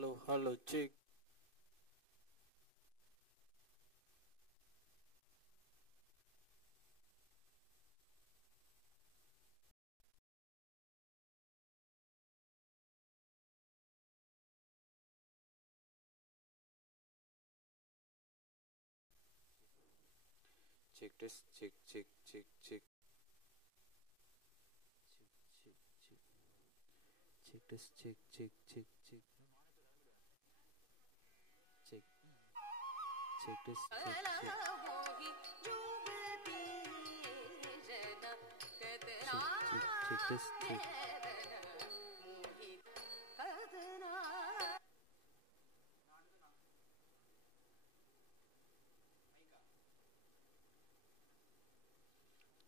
Hello, check. Check this, check. Check this, check. Check. Check this, check this, check. Check this, check.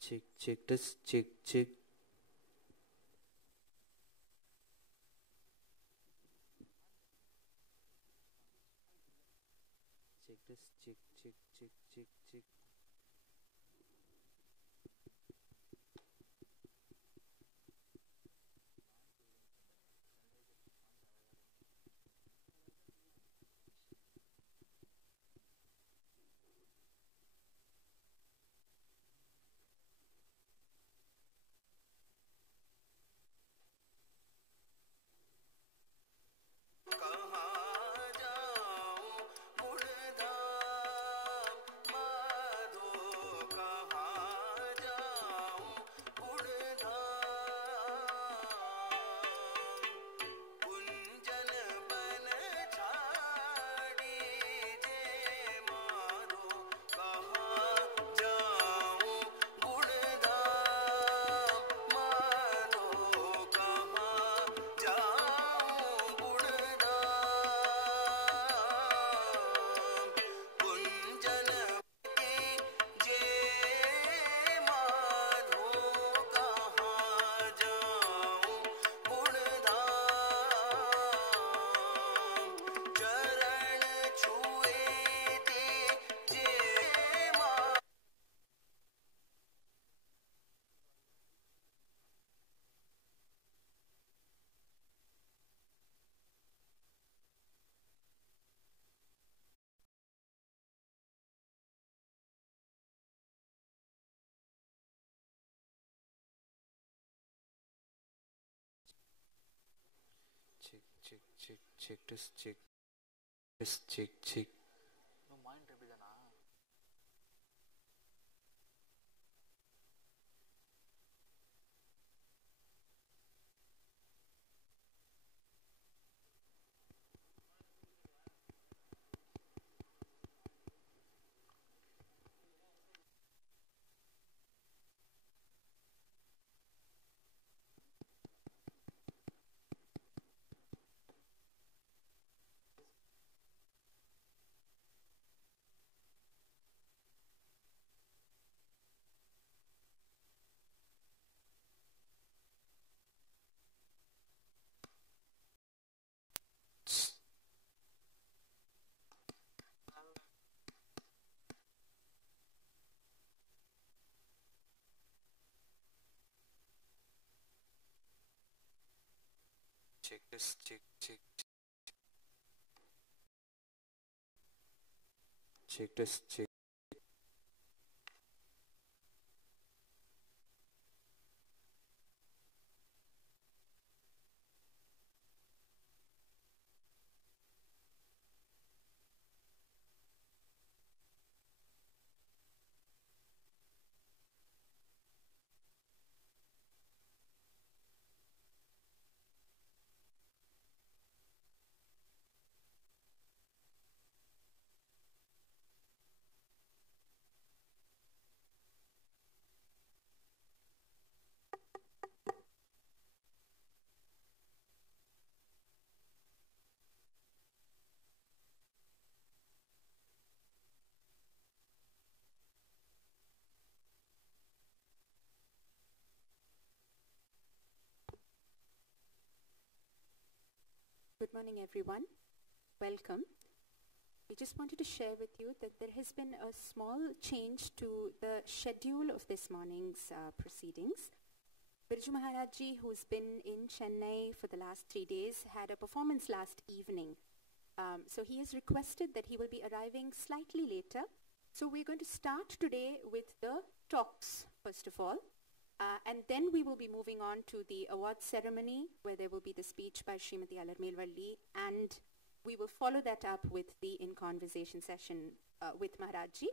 Check this, check. Check this, check. This, check. No mind represent. Check this, check. Check this, check. Good morning, everyone. Welcome. We just wanted to share with you that there has been a small change to the schedule of this morning's proceedings. Birju Maharaj ji, who's been in Chennai for the last 3 days, had a performance last evening. So he has requested that he will be arriving slightly later. So we're going to start today with the talks, first of all. And then we will be moving on to the awards ceremony, where there will be the speech by Srimati Alarmelvalli, and we will follow that up with the in-conversation session with Maharaj ji.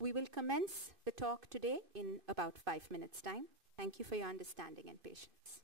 We will commence the talk today in about 5 minutes' time. Thank you for your understanding and patience.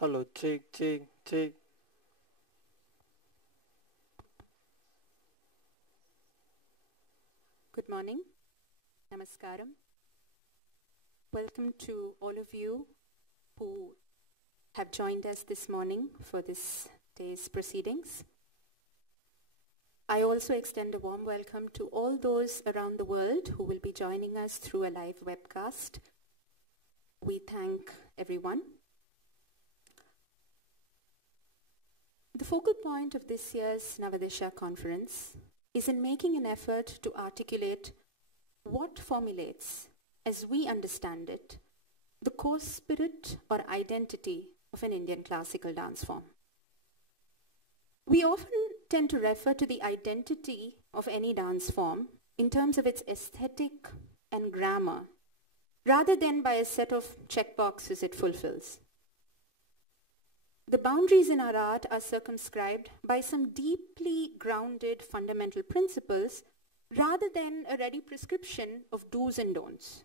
Hello, check, check, check. Good morning. Namaskaram. Welcome to all of you who have joined us this morning for this day's proceedings. I also extend a warm welcome to all those around the world who will be joining us through a live webcast. We thank everyone. The focal point of this year's Navadesha conference is in making an effort to articulate what formulates, as we understand it, the core spirit or identity of an Indian classical dance form. We often tend to refer to the identity of any dance form in terms of its aesthetic and grammar, rather than by a set of checkboxes it fulfills. The boundaries in our art are circumscribed by some deeply grounded fundamental principles rather than a ready prescription of do's and don'ts.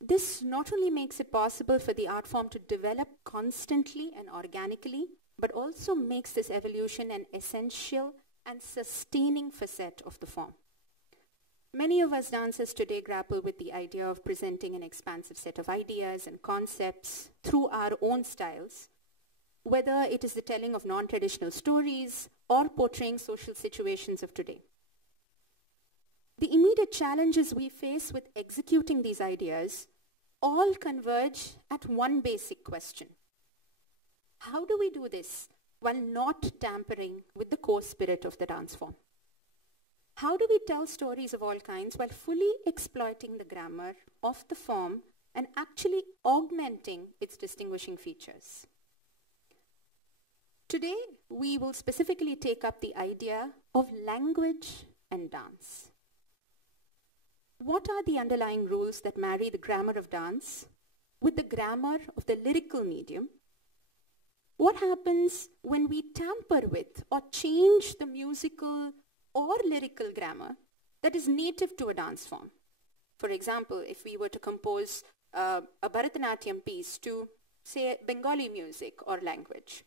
This not only makes it possible for the art form to develop constantly and organically, but also makes this evolution an essential and sustaining facet of the form. Many of us dancers today grapple with the idea of presenting an expansive set of ideas and concepts through our own styles, whether it is the telling of non-traditional stories or portraying social situations of today. The immediate challenges we face with executing these ideas all converge at one basic question. How do we do this while not tampering with the core spirit of the dance form? How do we tell stories of all kinds while fully exploiting the grammar of the form and actually augmenting its distinguishing features? Today, we will specifically take up the idea of language and dance. What are the underlying rules that marry the grammar of dance with the grammar of the lyrical medium? What happens when we tamper with or change the musical or lyrical grammar that is native to a dance form? For example, if we were to compose a Bharatanatyam piece to, say, Bengali music or language.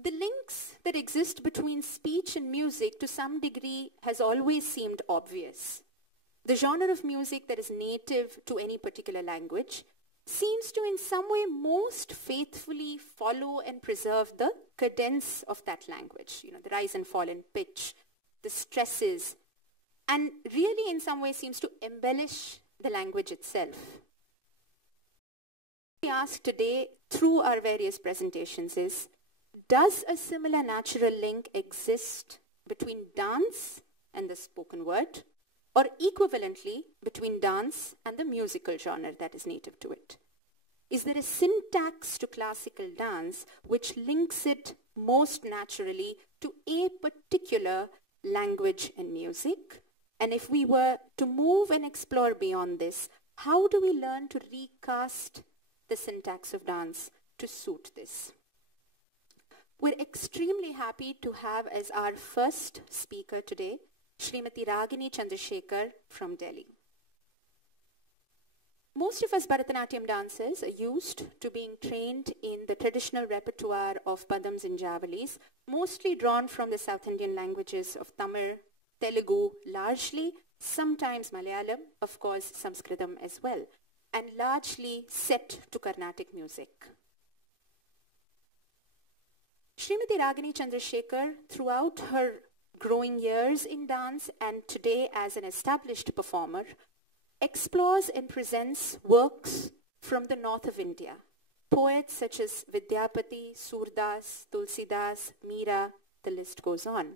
The links that exist between speech and music to some degree has always seemed obvious. The genre of music that is native to any particular language seems to in some way most faithfully follow and preserve the cadence of that language, the rise and fall in pitch, the stresses, and really in some way seems to embellish the language itself. What we ask today through our various presentations is, does a similar natural link exist between dance and the spoken word, or equivalently between dance and the musical genre that is native to it? Is there a syntax to classical dance which links it most naturally to a particular language and music? And if we were to move and explore beyond this, how do we learn to recast the syntax of dance to suit this? We're extremely happy to have as our first speaker today, Srimati Ragini Chandrasekhar from Delhi. Most of us Bharatanatyam dancers are used to being trained in the traditional repertoire of padams and javalis, mostly drawn from the South Indian languages of Tamil, Telugu largely, sometimes Malayalam, of course Sanskritam as well, and largely set to Carnatic music. Srimati Ragini Chandrasekhar, throughout her growing years in dance and today as an established performer, explores and presents works from the north of India. Poets such as Vidyapati, Surdas, Tulsidas, Meera, the list goes on.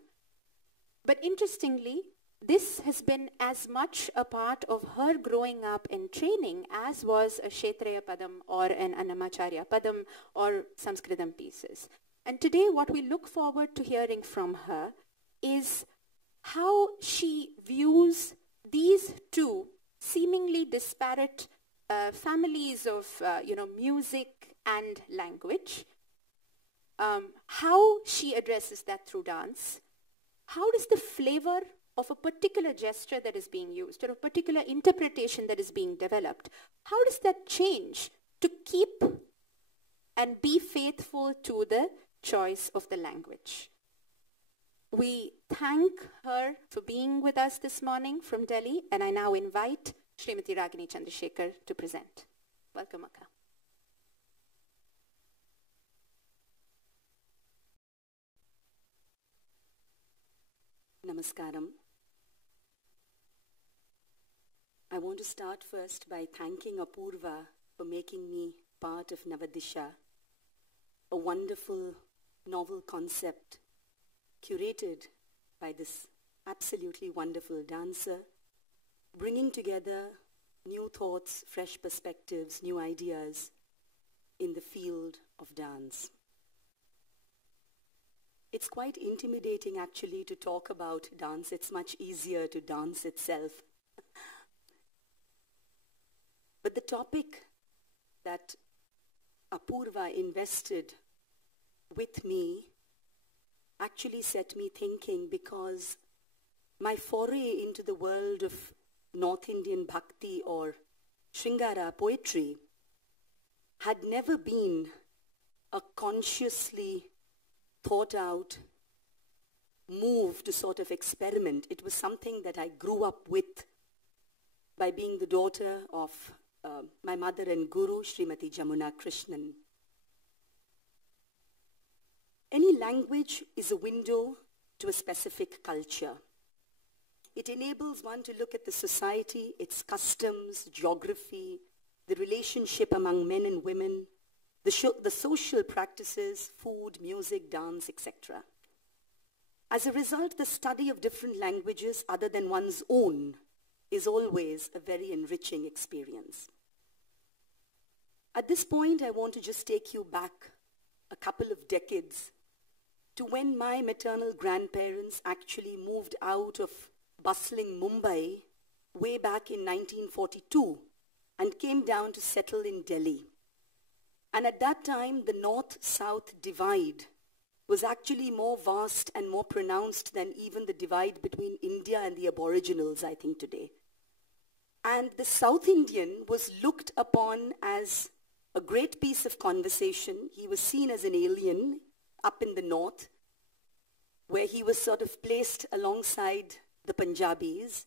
But interestingly, this has been as much a part of her growing up and training as was a Kshetriya Padam or an Annamacharya Padam or Sanskritam pieces. And today what we look forward to hearing from her is how she views these two seemingly disparate families of music and language, how she addresses that through dance, how does the flavor of a particular gesture that is being used or a particular interpretation that is being developed, how does that change to keep and be faithful to the choice of the language? We thank her for being with us this morning from Delhi, and I now invite Srimati Ragini Chandrasekhar to present. Welcome, Akka. Namaskaram. I want to start first by thanking Apurva for making me part of Navadisha, a wonderful novel concept curated by this absolutely wonderful dancer bringing together new thoughts, fresh perspectives, new ideas in the field of dance. It's quite intimidating actually to talk about dance. It's much easier to dance itself. But the topic that Apurva invested with me actually set me thinking, because my foray into the world of North Indian bhakti or Shringara poetry had never been a consciously thought out move to sort of experiment. It was something that I grew up with by being the daughter of my mother and guru, Srimati Jamuna Krishnan. Any language is a window to a specific culture. It enables one to look at the society, its customs, geography, the relationship among men and women, the social practices, food, music, dance, etc. As a result, the study of different languages other than one's own is always a very enriching experience. At this point, I want to just take you back a couple of decades to when my maternal grandparents actually moved out of bustling Mumbai way back in 1942 and came down to settle in Delhi. And at that time, the north-south divide was actually more vast and more pronounced than even the divide between India and the Aboriginals, I think, today. And the South Indian was looked upon as a great piece of conversation. He was seen as an alien up in the north, where he was sort of placed alongside the Punjabis.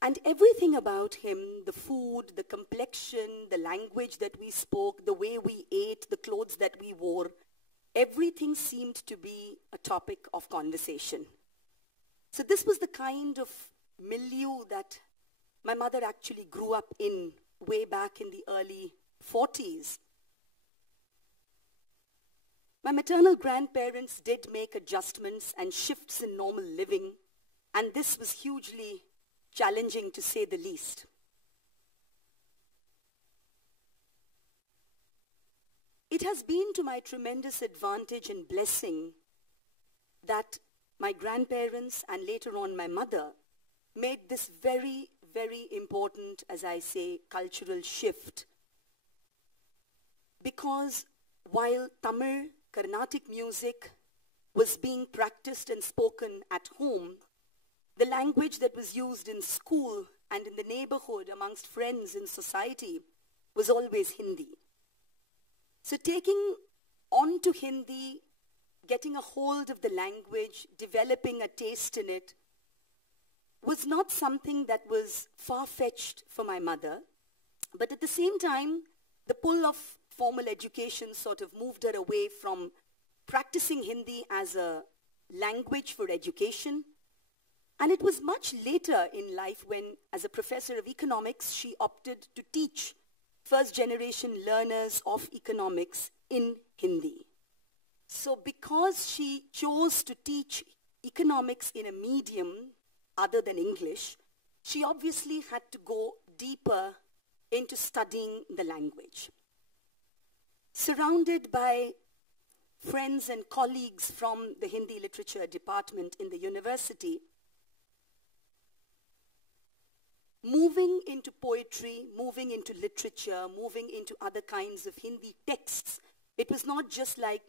And everything about him, the food, the complexion, the language that we spoke, the way we ate, the clothes that we wore, everything seemed to be a topic of conversation. So this was the kind of milieu that my mother actually grew up in way back in the early 40s. My maternal grandparents did make adjustments and shifts in normal living, and this was hugely challenging, to say the least. It has been to my tremendous advantage and blessing that my grandparents and later on my mother made this very, very important, as I say, cultural shift. Because while Tamil, Carnatic music was being practiced and spoken at home, the language that was used in school and in the neighborhood amongst friends in society was always Hindi. So taking on to Hindi, getting a hold of the language, developing a taste in it, was not something that was far-fetched for my mother. But at the same time, the pull of formal education sort of moved her away from practicing Hindi as a language for education. And it was much later in life when, as a professor of economics, she opted to teach first-generation learners of economics in Hindi. So because she chose to teach economics in a medium other than English, she obviously had to go deeper into studying the language. Surrounded by friends and colleagues from the Hindi literature department in the university, moving into poetry, moving into literature, moving into other kinds of Hindi texts, it was not just like,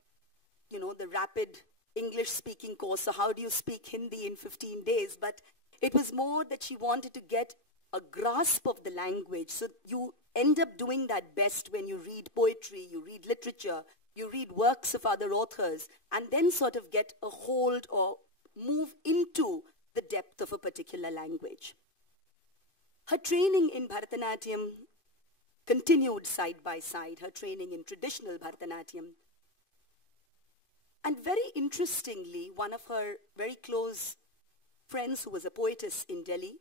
the rapid English-speaking course, so how do you speak Hindi in 15 days? But it was more that she wanted to get a grasp of the language. So you end up doing that best when you read poetry, you read literature, you read works of other authors, and then sort of get a hold or move into the depth of a particular language. Her training in Bharatanatyam continued side by side, her training in traditional Bharatanatyam. And very interestingly, one of her very close friends who was a poetess in Delhi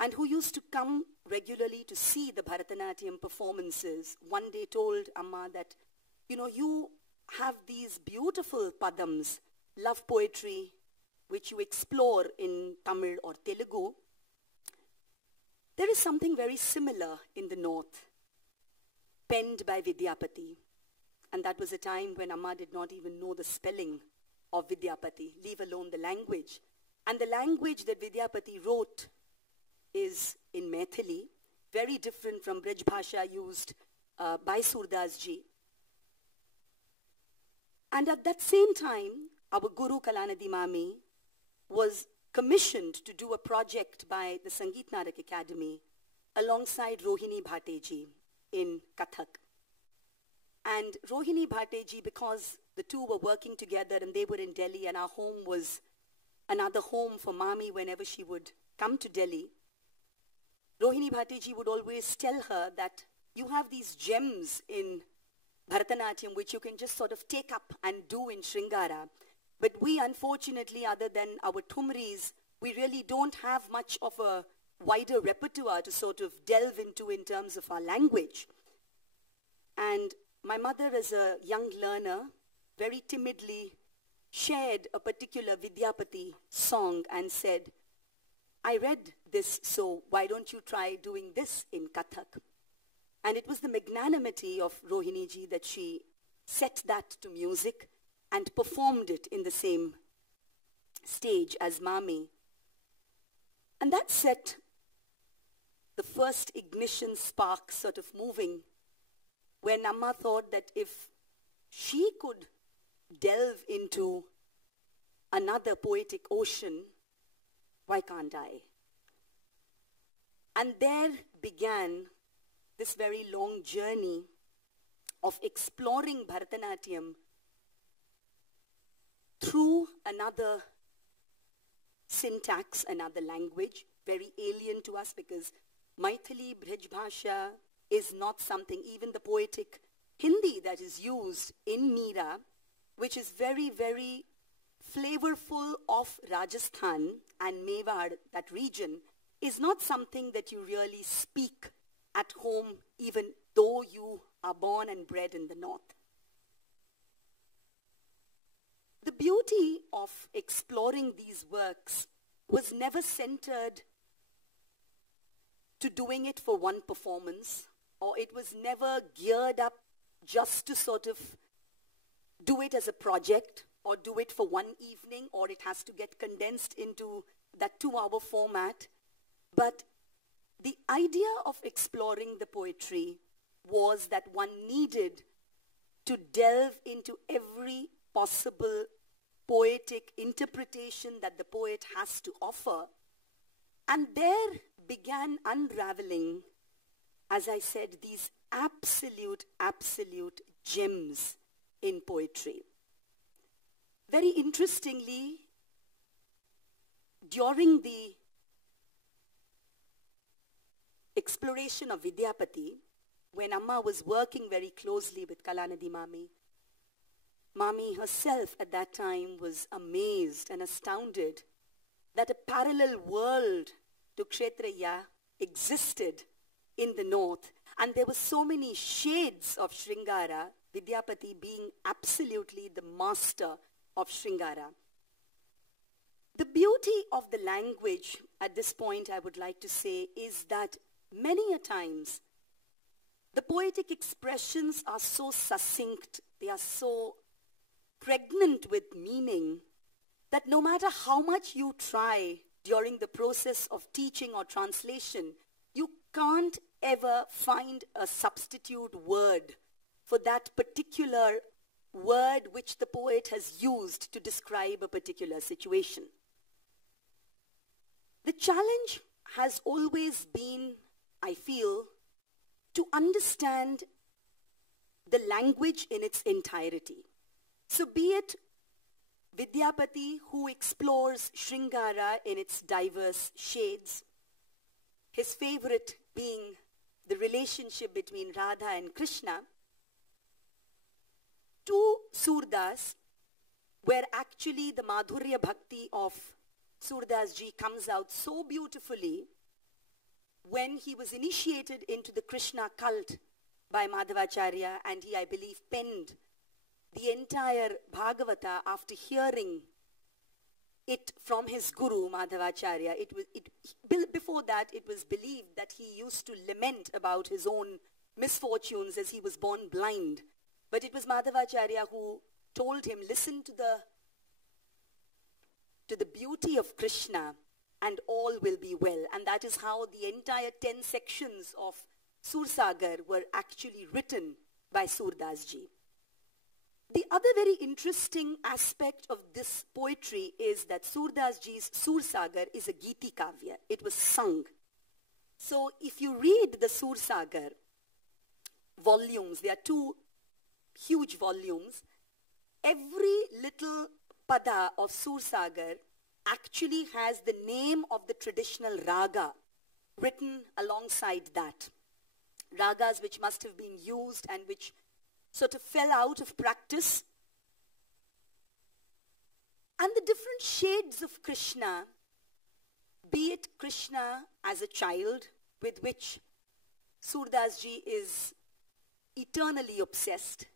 and who used to come regularly to see the Bharatanatyam performances, one day told Amma that, you have these beautiful padams, love poetry, which you explore in Tamil or Telugu, there is something very similar in the north, penned by Vidyapati. And that was a time when Amma did not even know the spelling of Vidyapati, leave alone the language. And the language that Vidyapati wrote is in Maithili, very different from Braj Bhasha used by Surdas ji. And at that same time, our Guru Kalanadi Mami was commissioned to do a project by the Sangeet Narak Academy alongside Rohini Bhateji in Kathak. And Rohini Bhateji, because the two were working together and they were in Delhi and our home was another home for Mami whenever she would come to Delhi, Rohini Bhateji would always tell her that you have these gems in Bharatanatyam which you can just sort of take up and do in Sringara. But we, unfortunately, other than our Thumris, we really don't have much of a wider repertoire to sort of delve into in terms of our language. And my mother, as a young learner, very timidly shared a particular Vidyapati song and said, I read this, so why don't you try doing this in Kathak? And it was the magnanimity of Rohini ji that she set that to music and performed it in the same stage as Mami. And that set the first ignition spark sort of moving when Amma thought that if she could delve into another poetic ocean, why can't I? And there began this very long journey of exploring Bharatanatyam through another syntax, another language, very alien to us because Maithili, Braj Bhasha is not something, even the poetic Hindi that is used in Meera, which is very, very flavorful of Rajasthan and Mewar, that region, is not something that you really speak at home, even though you are born and bred in the north. The beauty of exploring these works was never centered to doing it for one performance, or it was never geared up just to sort of do it as a project or do it for one evening, or it has to get condensed into that 2-hour format. But the idea of exploring the poetry was that one needed to delve into every possible poetic interpretation that the poet has to offer. And there began unraveling, as I said, these absolute gems in poetry. Very interestingly, during the exploration of Vidyapati, when Amma was working very closely with Kalanadi Mami, Mami herself at that time was amazed and astounded that a parallel world to Kshetraya existed in the north, and there were so many shades of Sringara, Vidyapati being absolutely the master of Sringara. The beauty of the language at this point, I would like to say, is that many a times the poetic expressions are so succinct, they are so pregnant with meaning, that no matter how much you try during the process of teaching or translation, you can't ever find a substitute word for that particular word which the poet has used to describe a particular situation. The challenge has always been, I feel, to understand the language in its entirety. So be it Vidyapati, who explores Sringara in its diverse shades, his favorite being the relationship between Radha and Krishna, to Surdas, where actually the Madhurya Bhakti of Surdas ji comes out so beautifully when he was initiated into the Krishna cult by Madhavacharya, and he, I believe, penned the entire Bhagavata after hearing it from his guru, Madhavacharya. Before that, it was believed that he used to lament about his own misfortunes as he was born blind. But it was Madhavacharya who told him, listen to the beauty of Krishna and all will be well. And that is how the entire 10 sections of Sursagar were actually written by Surdas ji. The other very interesting aspect of this poetry is that Surdas ji's Sursagar is a Giti Kavya. It was sung. So if you read the Sursagar volumes, there are 2 huge volumes. Every little pada of Sursagar actually has the name of the traditional raga written alongside that. Ragas which must have been used and which sort of fell out of practice. And the different shades of Krishna, be it Krishna as a child, with which Surdas ji is eternally obsessed,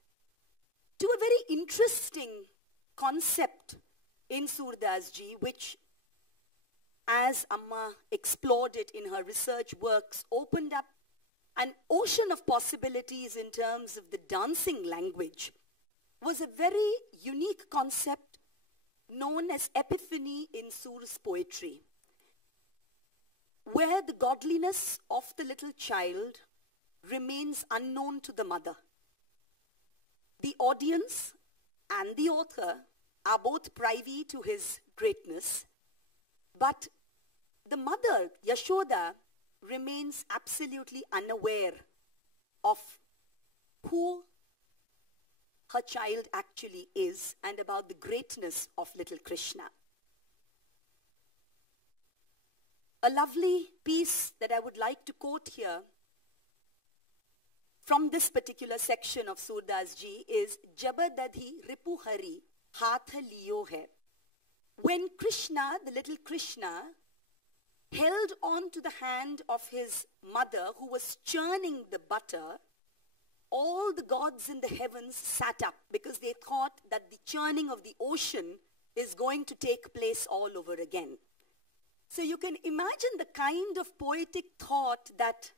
to a very interesting concept in Surdas ji, which, as Amma explored it in her research works, opened up an ocean of possibilities in terms of the dancing language, was a very unique concept known as epiphany in Sur's poetry, where the godliness of the little child remains unknown to the mother. The audience and the author are both privy to his greatness, but the mother, Yashoda, remains absolutely unaware of who her child actually is and about the greatness of little Krishna. A lovely piece that I would like to quote here from this particular section of Surdas ji is Jabadadhi Ripu Hari Hatha Liyo Hai. When Krishna, the little Krishna, held on to the hand of his mother who was churning the butter, all the gods in the heavens sat up because they thought that the churning of the ocean is going to take place all over again. So you can imagine the kind of poetic thought that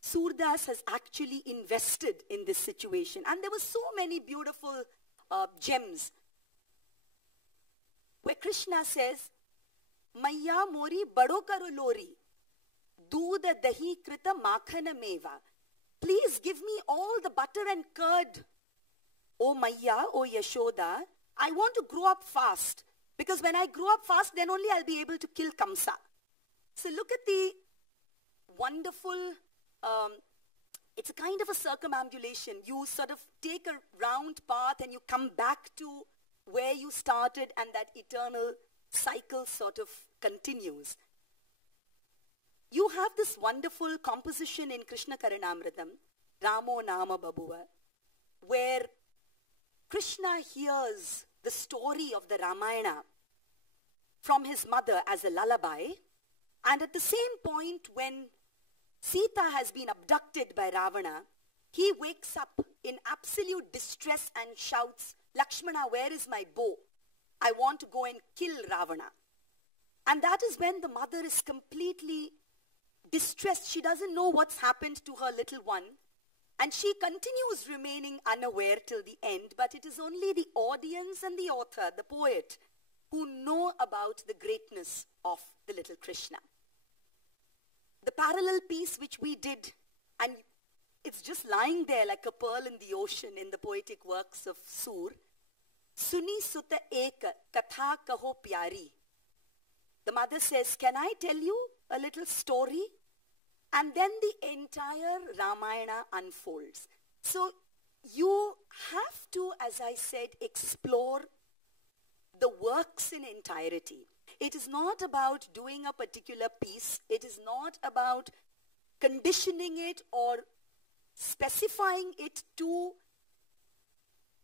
Surdas has actually invested in this situation. And there were so many beautiful gems where Krishna says, Maya mori bado karo lori, doodha dahi krita makhana meva. Please give me all the butter and curd. Oh Maya, oh Yashoda, I want to grow up fast. Because when I grow up fast, then only I'll be able to kill Kamsa. So look at the wonderful, it's a kind of a circumambulation. You sort of take a round path and you come back to where you started, and that eternal cycle sort of continues. You have this wonderful composition in Krishna Karanamritam, Ramo Nama Babuva, where Krishna hears the story of the Ramayana from his mother as a lullaby, and at the same point when Sita has been abducted by Ravana, he wakes up in absolute distress and shouts, Lakshmana, where is my bow? I want to go and kill Ravana. And that is when the mother is completely distressed. She doesn't know what's happened to her little one. And she continues remaining unaware till the end. But it is only the audience and the author, the poet, who know about the greatness of the little Krishna. The parallel piece which we did, and it's just lying there like a pearl in the ocean in the poetic works of Sur, Suni Sutta Ek Katha Kaho Pyari. The mother says, can I tell you a little story? And then the entire Ramayana unfolds. So you have to, as I said, explore the works in entirety. It is not about doing a particular piece. It is not about conditioning it or specifying it to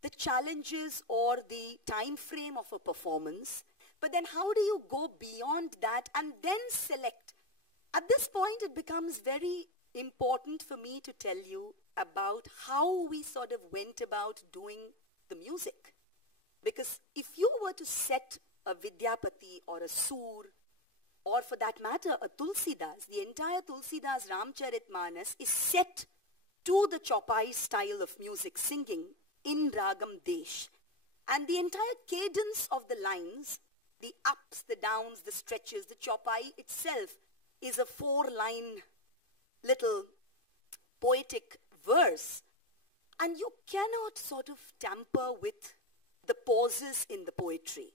the challenges or the time frame of a performance. But then how do you go beyond that and then select? At this point, it becomes very important for me to tell you about how we sort of went about doing the music. Because if you were to set a Vidyapati or a Sur, or for that matter, a Tulsidas. The entire Tulsidas Ramcharitmanas is set to the Chopai style of music, singing in Ragam Desh. And the entire cadence of the lines, the ups, the downs, the stretches, the Chopai itself is a 4-line little poetic verse. And you cannot sort of tamper with the pauses in the poetry,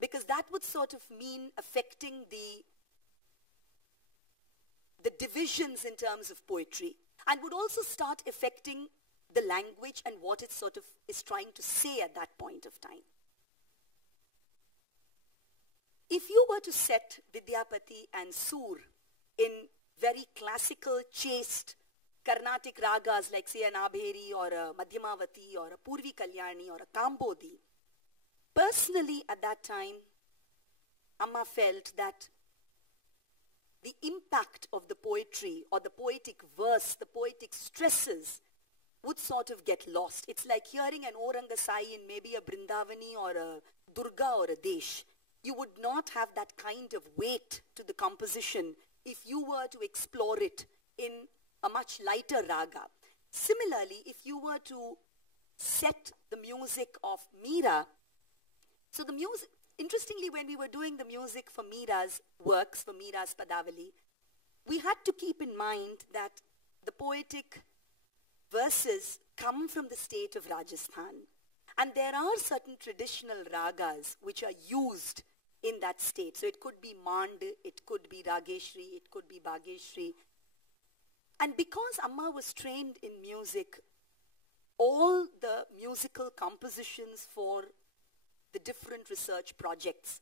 because that would sort of mean affecting the divisions in terms of poetry, and would also start affecting the language and what it sort of is trying to say at that point of time. If you were to set Vidyapati and Sur in very classical, chaste Carnatic ragas like say an Abheri or a Madhyamavati or a Purvi Kalyani or a Kambodi, personally at that time, Amma felt that the impact of the poetry or the poetic verse, the poetic stresses would sort of get lost. It's like hearing an Oranga Sai in maybe a Brindavani or a Durga or a Desh. You would not have that kind of weight to the composition if you were to explore it in a much lighter raga. Similarly, if you were to set the music of Meera, so the music, interestingly, when we were doing the music for Meera's works, for Meera's Padavali, we had to keep in mind that the poetic verses come from the state of Rajasthan. And there are certain traditional ragas which are used in that state. So it could be Mand, it could be Rageshri, it could be Bhageshri. And because Amma was trained in music, all the musical compositions for the different research projects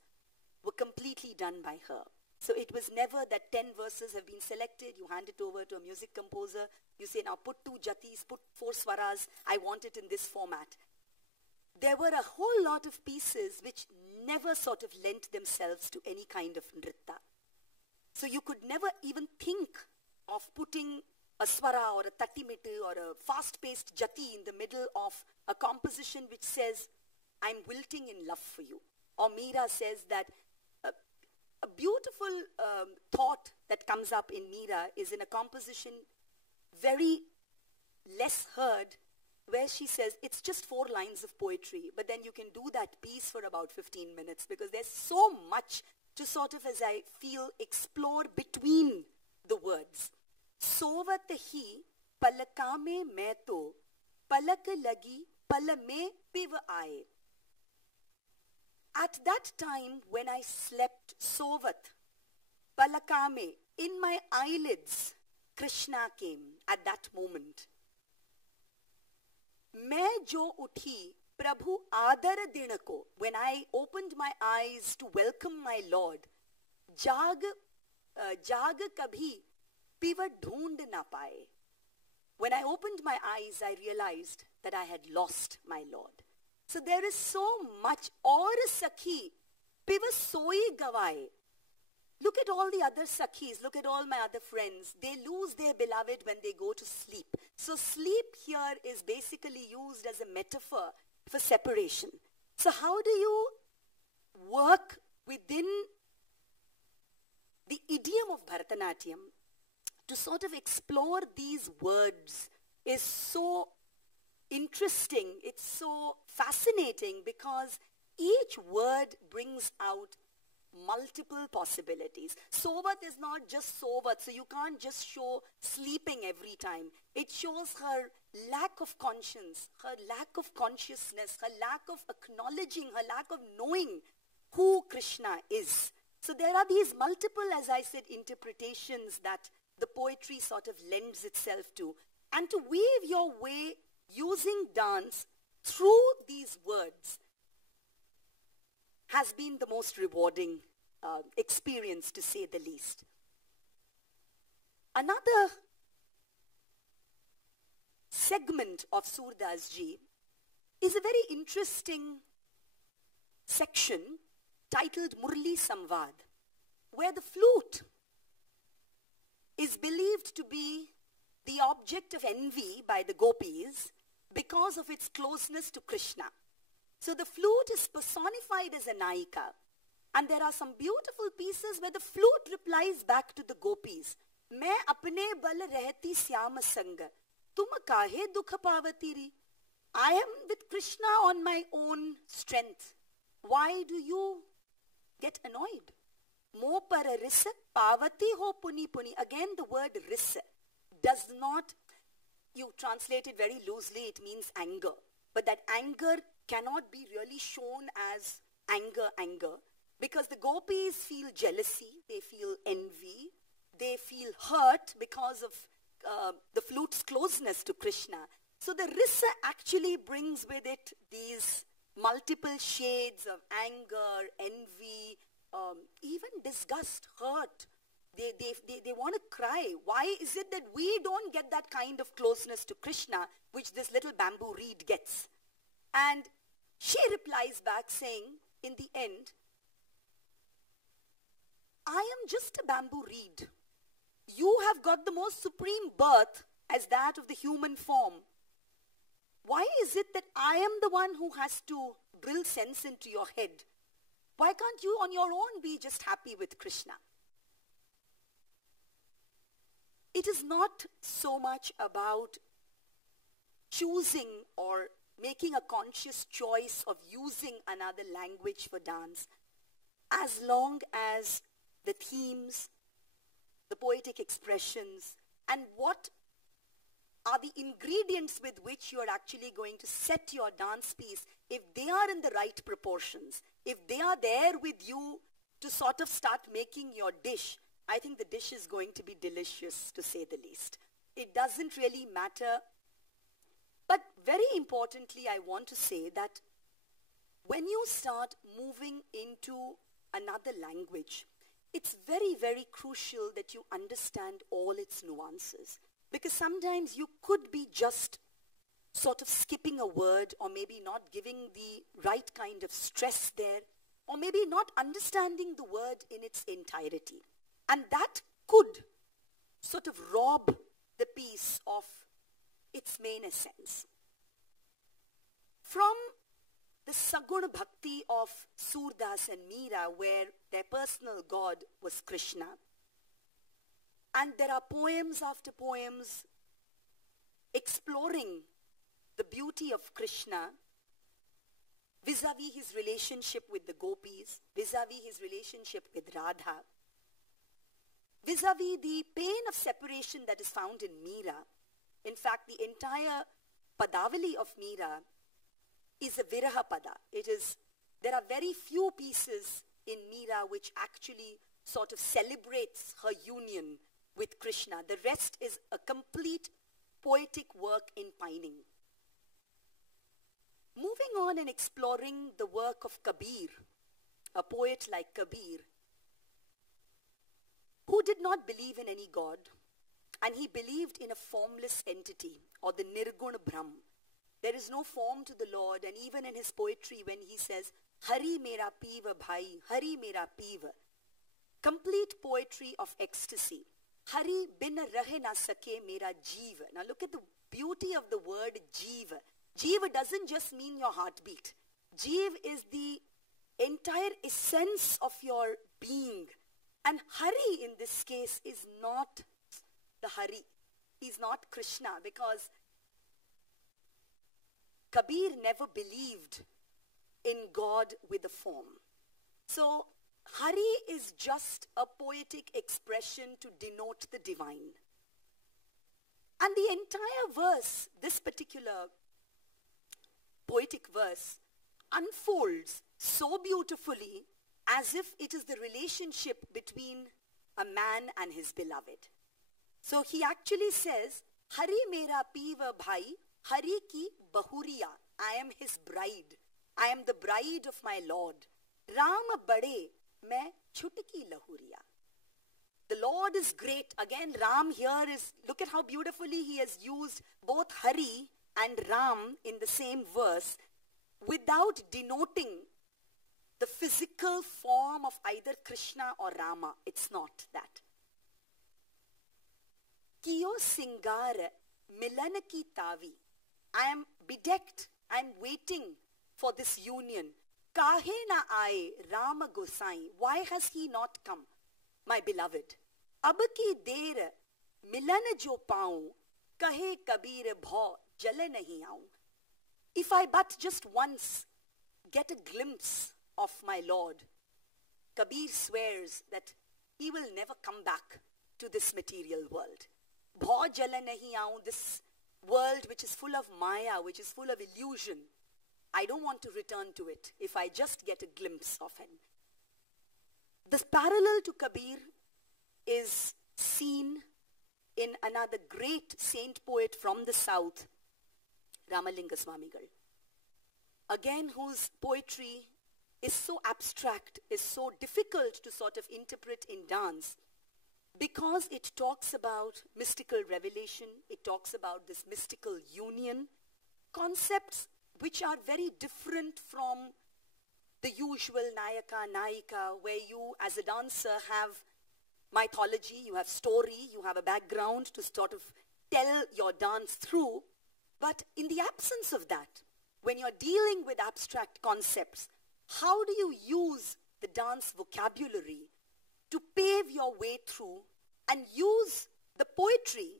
were completely done by her. So it was never that 10 verses have been selected, you hand it over to a music composer, you say, now put 2 jatis, put 4 swaras, I want it in this format. There were a whole lot of pieces which never sort of lent themselves to any kind of nritta. So you could never even think of putting a swara or a tattimit or a fast-paced jati in the middle of a composition which says, I'm wilting in love for you. Or Meera says that a beautiful thought that comes up in Meera is in a composition very less heard, where she says it's just 4 lines of poetry, but then you can do that piece for about 15 minutes because there's so much to sort of, as I feel, explore between the words. Sovat hi palakame mein to palak lagi palame piv aaye. At that time when I slept, Sovat, palakame, in my eyelids, Krishna came at that moment. Main jo uthi, Prabhu adar din ko, when I opened my eyes to welcome my Lord, jag kabhi piva dhoond na paaye. When I opened my eyes, I realized that I had lost my Lord. So there is so much. Aur sakhi, piva soi gavaye. Look at all the other sakhis, look at all my other friends. They lose their beloved when they go to sleep. So sleep here is basically used as a metaphor for separation. So how do you work within the idiom of Bharatanatyam to sort of explore these words is so interesting, it's so fascinating because each word brings out multiple possibilities. Sovat is not just Sovat, so you can't just show sleeping every time. It shows her lack of conscience, her lack of consciousness, her lack of acknowledging, her lack of knowing who Krishna is. So there are these multiple, as I said, interpretations that the poetry sort of lends itself to. And to weave your way using dance through these words has been the most rewarding experience, to say the least. Another segment of Surdas Ji is a very interesting section titled Murli Samvad, where the flute is believed to be the object of envy by the gopis because of its closeness to Krishna. So the flute is personified as a Naika. And there are some beautiful pieces where the flute replies back to the gopis. मैं अपने बल रहती श्याम संग, तुम काहे दुख पावती री? I am with Krishna on my own strength. Why do you get annoyed? Mo par ris pavati ho puni puni. Again, the word ris does not, you translate it very loosely, it means anger. But that anger cannot be really shown as anger. Because the gopis feel jealousy, they feel envy, they feel hurt because of the flute's closeness to Krishna. So the risa actually brings with it these multiple shades of anger, envy, even disgust, hurt. They want to cry. Why is it that we don't get that kind of closeness to Krishna which this little bamboo reed gets? And she replies back saying, in the end, I am just a bamboo reed. You have got the most supreme birth as that of the human form. Why is it that I am the one who has to drill sense into your head? Why can't you on your own be just happy with Krishna? It is not so much about choosing or making a conscious choice of using another language for dance, as long as the themes, the poetic expressions, and what are the ingredients with which you are actually going to set your dance piece, if they are in the right proportions, if they are there with you to sort of start making your dish, I think the dish is going to be delicious, to say the least. It doesn't really matter. But very importantly, I want to say that when you start moving into another language, it's very, very crucial that you understand all its nuances. Because sometimes you could be just sort of skipping a word, or maybe not giving the right kind of stress there, or maybe not understanding the word in its entirety. And that could sort of rob the piece of its main essence. From the Saguna Bhakti of Surdas and Meera, where their personal god was Krishna, and there are poems after poems exploring the beauty of Krishna vis-a-vis his relationship with the gopis, vis-a-vis his relationship with Radha, vis-a-vis the pain of separation that is found in Meera. In fact, the entire Padavali of Meera is a Viraha Pada. There are very few pieces in Meera which actually sort of celebrates her union with Krishna. The rest is a complete poetic work in pining. Moving on and exploring the work of Kabir, a poet like Kabir, who did not believe in any god, and he believed in a formless entity, or the Nirgun Brahm. There is no form to the Lord, and even in his poetry when he says, Hari mera piva bhai, Hari mera piva, complete poetry of ecstasy. Hari bin rahe na sake mera jeev. Now look at the beauty of the word jeev. Jeev doesn't just mean your heartbeat. Jeev is the entire essence of your being. And Hari in this case is not the Hari. He's not Krishna, because Kabir never believed in God with a form. So Hari is just a poetic expression to denote the divine. And the entire verse, this particular poetic verse, unfolds so beautifully as if it is the relationship between a man and his beloved. So he actually says, Hari mera piva bhai, Hari ki bahuriya. I am his bride. I am the bride of my Lord. Ram bade, main chutki lahuriya. The Lord is great. Again, Ram here is, look at how beautifully he has used both Hari and Ram in the same verse without denoting the physical form of either Krishna or Rama. It's not that. Kiyo singar milan ki tavi. I am bedecked. I am waiting for this union. Kahe na aaye Rama Gosai, why has he not come, my beloved? Ab ki der milan jo paऊं, kahe Kabir bhaw jal nahi aऊं. If I but just once get a glimpse of my Lord, Kabir swears that he will never come back to this material world. Bhaw jal nahi aऊं, this world which is full of maya, which is full of illusion. I don't want to return to it if I just get a glimpse of him. This parallel to Kabir is seen in another great saint poet from the south, Ramalinga Swamigal. Again, whose poetry is so abstract, is so difficult to sort of interpret in dance, because it talks about mystical revelation, it talks about this mystical union, concepts which are very different from the usual Nayaka, Naika, where you as a dancer have mythology, you have story, you have a background to sort of tell your dance through. But in the absence of that, when you're dealing with abstract concepts, how do you use the dance vocabulary to pave your way through and use the poetry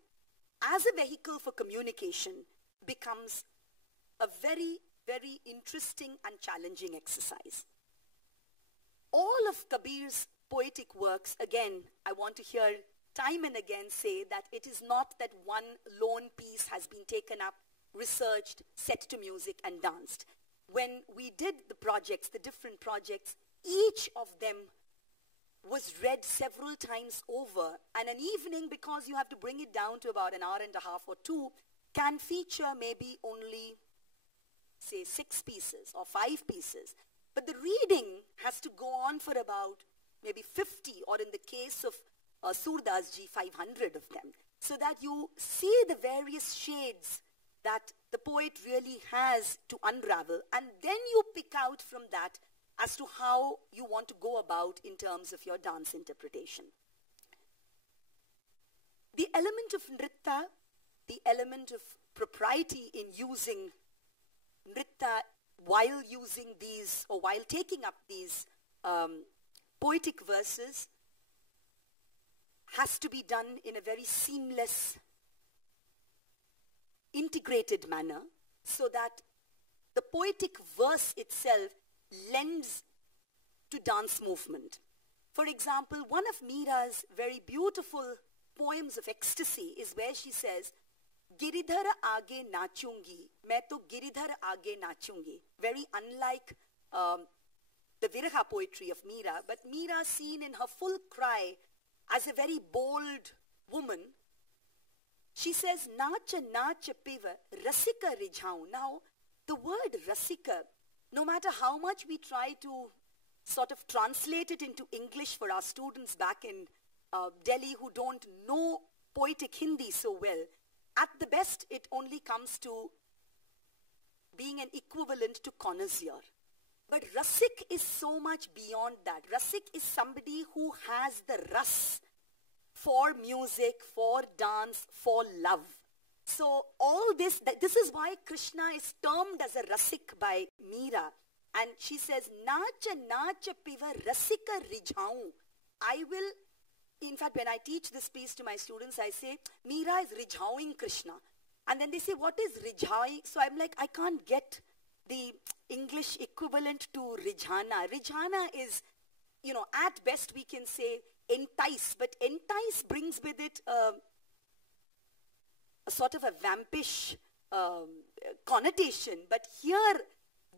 as a vehicle for communication becomes a very, very interesting and challenging exercise. All of Kabir's poetic works, again, I want to hear time and again say that it is not that one lone piece has been taken up, researched, set to music and danced. When we did the projects, the different projects, each of them was read several times over, and an evening, because you have to bring it down to about an hour and a half or two, can feature maybe only, say, 6 pieces or 5 pieces. But the reading has to go on for about maybe 50, or in the case of Surdas ji, 500 of them, so that you see the various shades that the poet really has to unravel, and then you pick out from that as to how you want to go about in terms of your dance interpretation. The element of nritta, the element of propriety in using nritta while using these, or while taking up these poetic verses, has to be done in a very seamless, integrated manner, so that the poetic verse itself lends to dance movement. For example, one of Meera's very beautiful poems of ecstasy is where she says, Giridhar aage nachungi, main to Giridhar aage nachungi. Very unlike the Viraha poetry of Meera, but Meera seen in her full cry as a very bold woman. She says, Nacha nacha piva, rasika rijhaun. Now, the word rasika, no matter how much we try to sort of translate it into English for our students back in Delhi who don't know poetic Hindi so well, at the best it only comes to being an equivalent to connoisseur. But rasik is so much beyond that. Rasik is somebody who has the ras for music, for dance, for love. So all this, this is why Krishna is termed as a rasik by Meera. And she says, Nacha nacha piva rasika rijhaun. I will, in fact, when I teach this piece to my students, I say, Meera is rijhauing Krishna. And then they say, what is rijhai? So I'm like, I can't get the English equivalent to rijhana. Rijhana is, you know, at best we can say entice, but entice brings with it a sort of a vampish connotation. But here,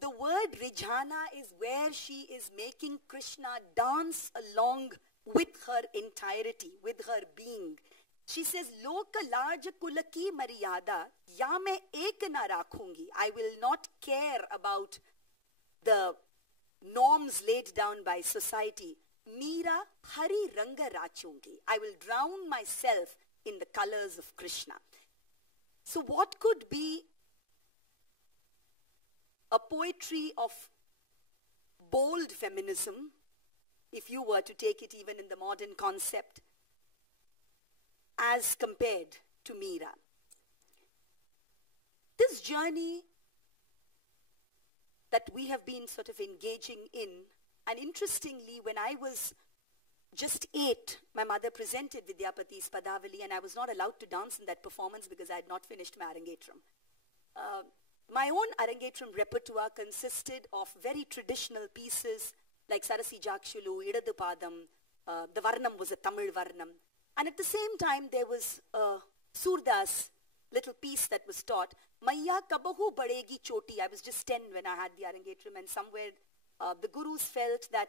the word rijhana is where she is making Krishna dance along with her entirety, with her being. She says, Loka larja kulaki maryada, ya main ek na rakhungi. I will not care about the norms laid down by society. Meera hari ranga rachungi. I will drown myself in the colors of Krishna. So what could be a poetry of bold feminism, if you were to take it even in the modern concept, as compared to Meera? This journey that we have been sort of engaging in. And interestingly, when I was just 8, my mother presented Vidyapati's Padavali, and I was not allowed to dance in that performance because I had not finished my Arangetram. My own Arangetram repertoire consisted of very traditional pieces like Sarasi Jakshulu, Idadu Padam, the Varnam was a Tamil Varnam. And at the same time, there was a Surdas little piece that was taught. Maya Kabahu Badegi Choti. I was just 10 when I had the Arangetram, and somewhere the gurus felt that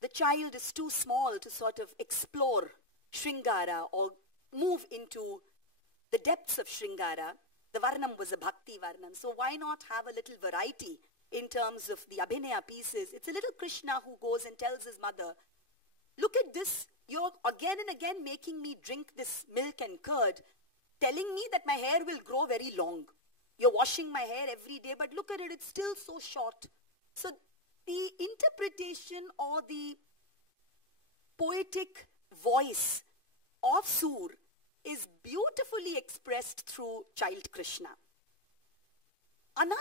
the child is too small to sort of explore Shringara or move into the depths of Shringara. The Varnam was a Bhakti Varnam. So why not have a little variety in terms of the Abhinaya pieces? It's a little Krishna who goes and tells his mother, look at this, you're again and again making me drink this milk and curd, telling me that my hair will grow very long. You're washing my hair every day, but look at it, it's still so short. So the interpretation or the poetic voice of Sur is beautifully expressed through child Krishna. Another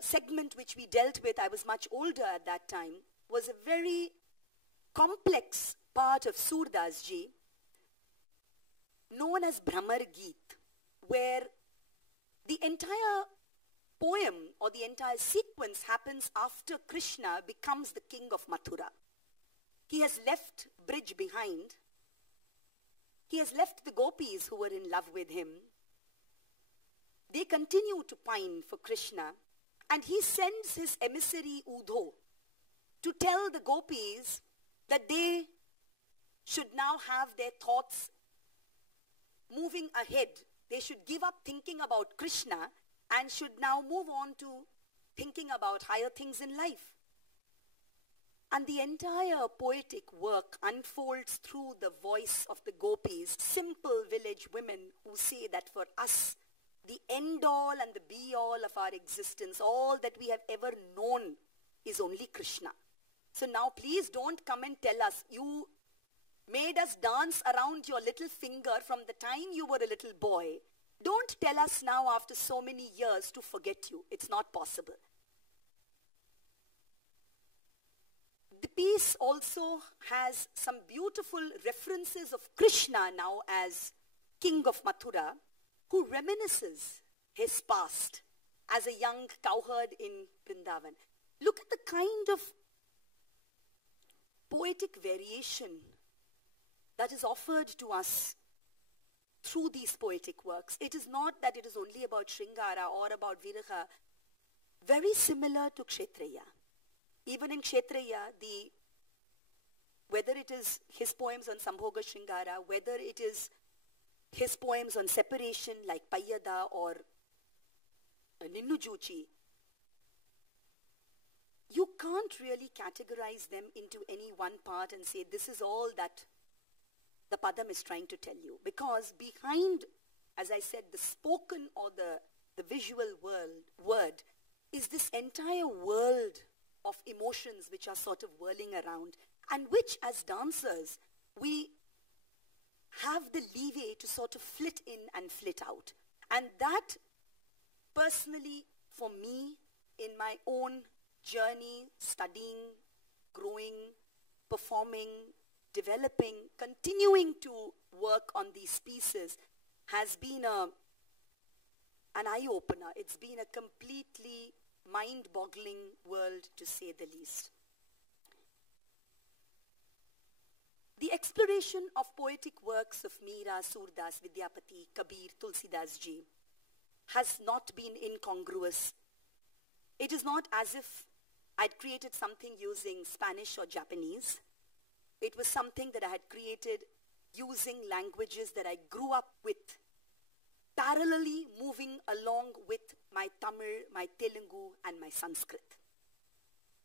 segment which we dealt with, I was much older at that time, was a very complex part of Surdas ji, known as Brahmar Geet, where the entire poem or the entire sequence happens after Krishna becomes the king of Mathura. He has left Brij behind. He has left the gopis who were in love with him. They continue to pine for Krishna, and he sends his emissary Udho to tell the gopis that they should now have their thoughts moving ahead. They should give up thinking about Krishna and should now move on to thinking about higher things in life. And the entire poetic work unfolds through the voice of the gopis, simple village women who say that for us, the end all and the be all of our existence, all that we have ever known is only Krishna. So now please don't come and tell us, you made us dance around your little finger from the time you were a little boy. Don't tell us now after so many years to forget you. It's not possible. The piece also has some beautiful references of Krishna now as king of Mathura, who reminisces his past as a young cowherd in Vrindavan. Look at the kind of poetic variation that is offered to us through these poetic works. It is not that it is only about Shringara or about Viraha. Very similar to Kshetriya. Even in Kshetriya, whether it is his poems on Sambhoga Shringara, whether it is his poems on separation like Payyada or Ninnujuchi, you can't really categorize them into any one part and say this is all that the Padam is trying to tell you. Because behind, as I said, the spoken or the visual word is this entire world of emotions which are sort of whirling around, and which as dancers we have the leeway to sort of flit in and flit out. And that personally for me in my own journey, studying, growing, performing, developing, continuing to work on these pieces has been an eye-opener. It's been a completely mind-boggling world, to say the least. The exploration of poetic works of Meera, Surdas, Vidyapati, Kabir, Tulsidas ji has not been incongruous. It is not as if I'd created something using Spanish or Japanese. It was something that I had created using languages that I grew up with, parallelly moving along with my Tamil, my Telugu, and my Sanskrit.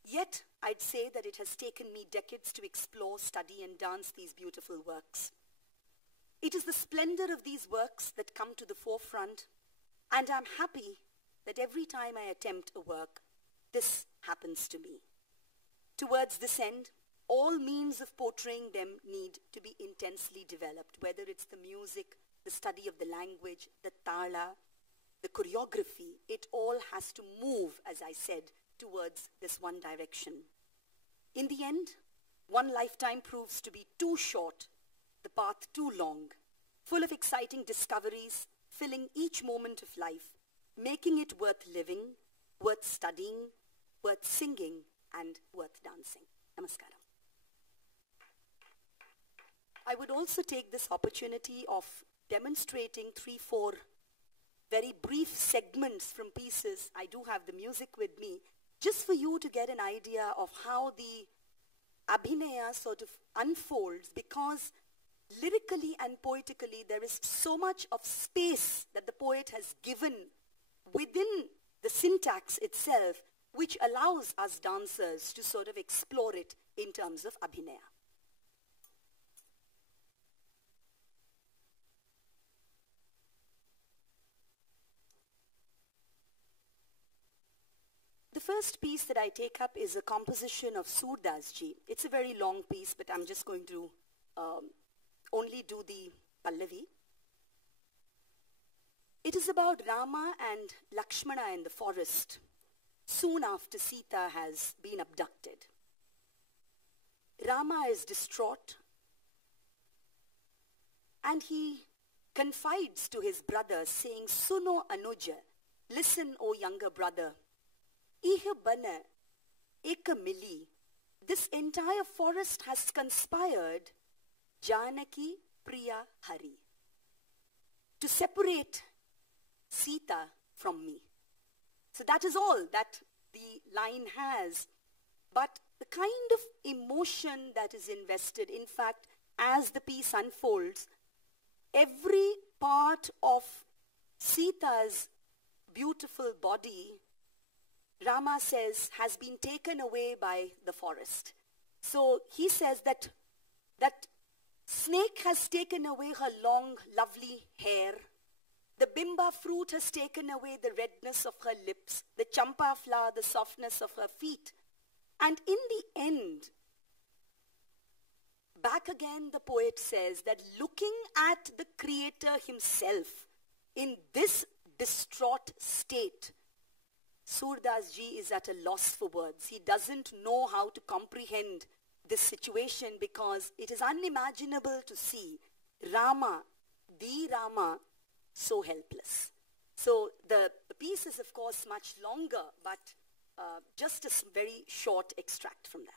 Yet, I'd say that it has taken me decades to explore, study, and dance these beautiful works. It is the splendor of these works that come to the forefront, and I'm happy that every time I attempt a work, this happens to me. Towards this end, all means of portraying them need to be intensely developed, whether it's the music, the study of the language, the tala, the the choreography, it all has to move, as I said, towards this one direction. In the end, one lifetime proves to be too short, the path too long, full of exciting discoveries, filling each moment of life, making it worth living, worth studying, worth singing, and worth dancing. Namaskaram. I would also take this opportunity of demonstrating 3-4 very brief segments from pieces. I do have the music with me, just for you to get an idea of how the abhinaya sort of unfolds, because lyrically and poetically there is so much of space that the poet has given within the syntax itself, which allows us dancers to sort of explore it in terms of abhinaya. The first piece that I take up is a composition of Surdas ji. It's a very long piece, but I'm just going to only do the Pallavi. It is about Rama and Lakshmana in the forest, soon after Sita has been abducted. Rama is distraught, and he confides to his brother, saying, "Suno Anuja, listen, O younger brother. Iha bana eka mili. This entire forest has conspired, Janaki Priya Hari, to separate Sita from me." So that is all that the line has. But the kind of emotion that is invested, in fact, as the piece unfolds, every part of Sita's beautiful body, Rama says, has been taken away by the forest. So he says that snake has taken away her long, lovely hair. The bimba fruit has taken away the redness of her lips, the champa flower, the softness of her feet. And in the end, back again the poet says that looking at the Creator himself in this distraught state, Surdas ji is at a loss for words. He doesn't know how to comprehend this situation, because it is unimaginable to see Rama, the Rama, so helpless. So the piece is of course much longer, but just a very short extract from that.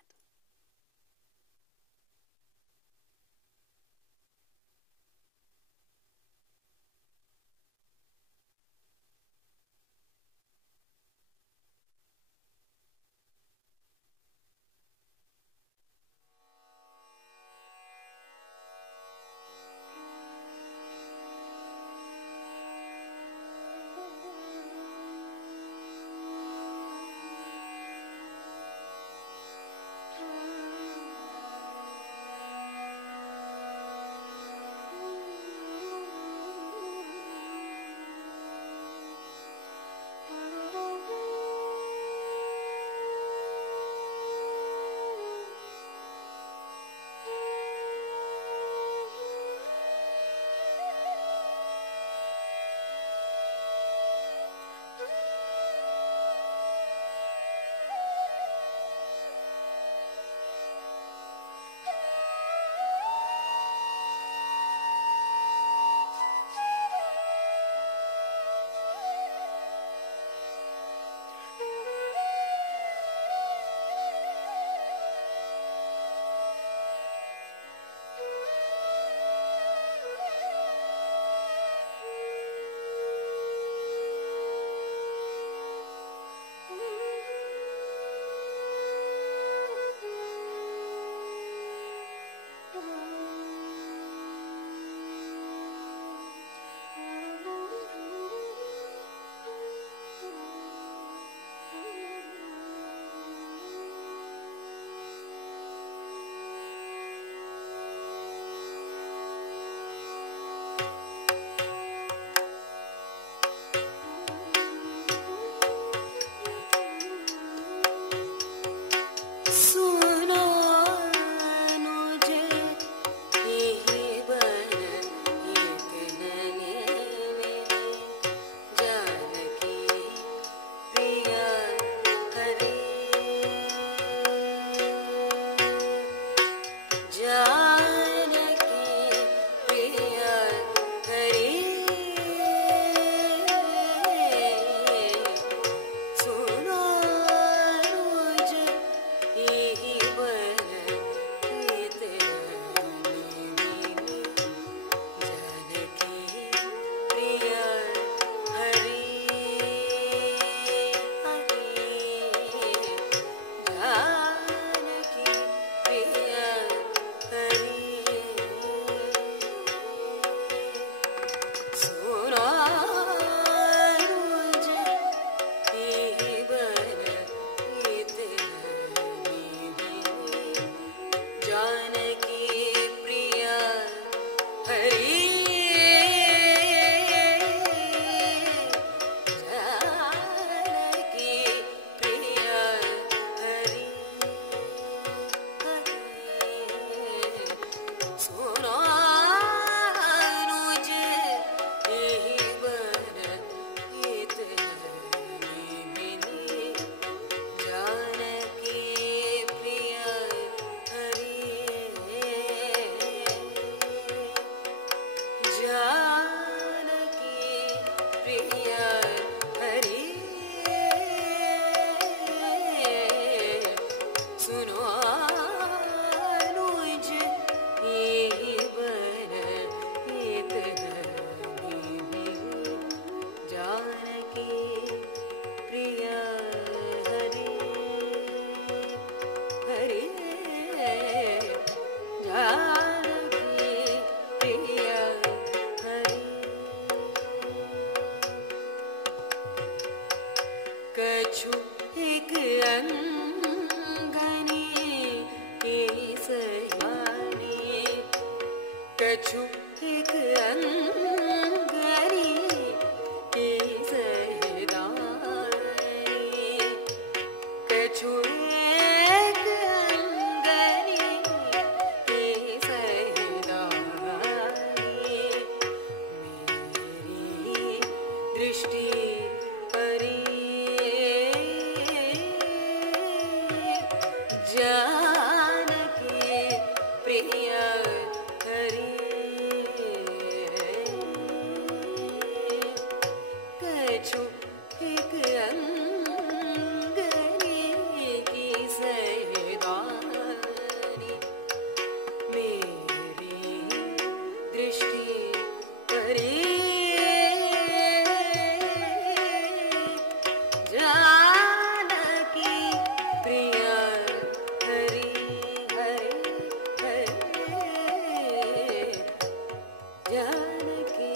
Janaki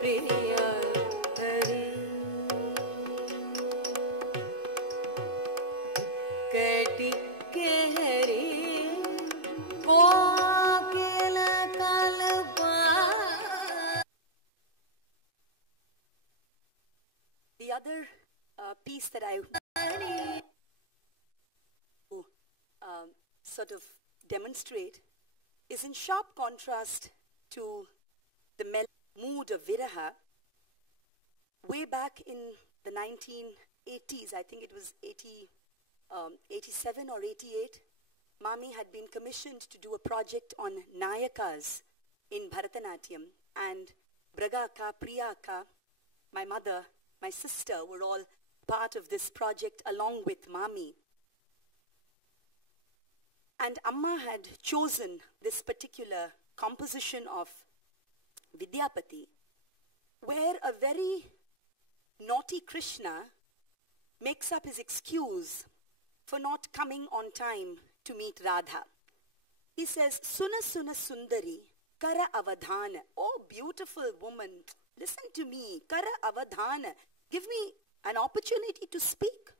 प्रिय हरि कटिके हरि कोकिल Kalpa. The other piece that I sort of demonstrate is in sharp contrast to the mood of Viraha. Way back in the 1980s, I think it was 87 or 88, Mami had been commissioned to do a project on Nayakas in Bharatanatyam, and Bragaka, Priyaka, my mother, my sister were all part of this project along with Mami. And Amma had chosen this particular composition of Vidyapati, where a very naughty Krishna makes up his excuse for not coming on time to meet Radha. He says, Suna Suna Sundari, Kara Avadhana. Oh, beautiful woman, listen to me. Kara Avadhana. Give me an opportunity to speak.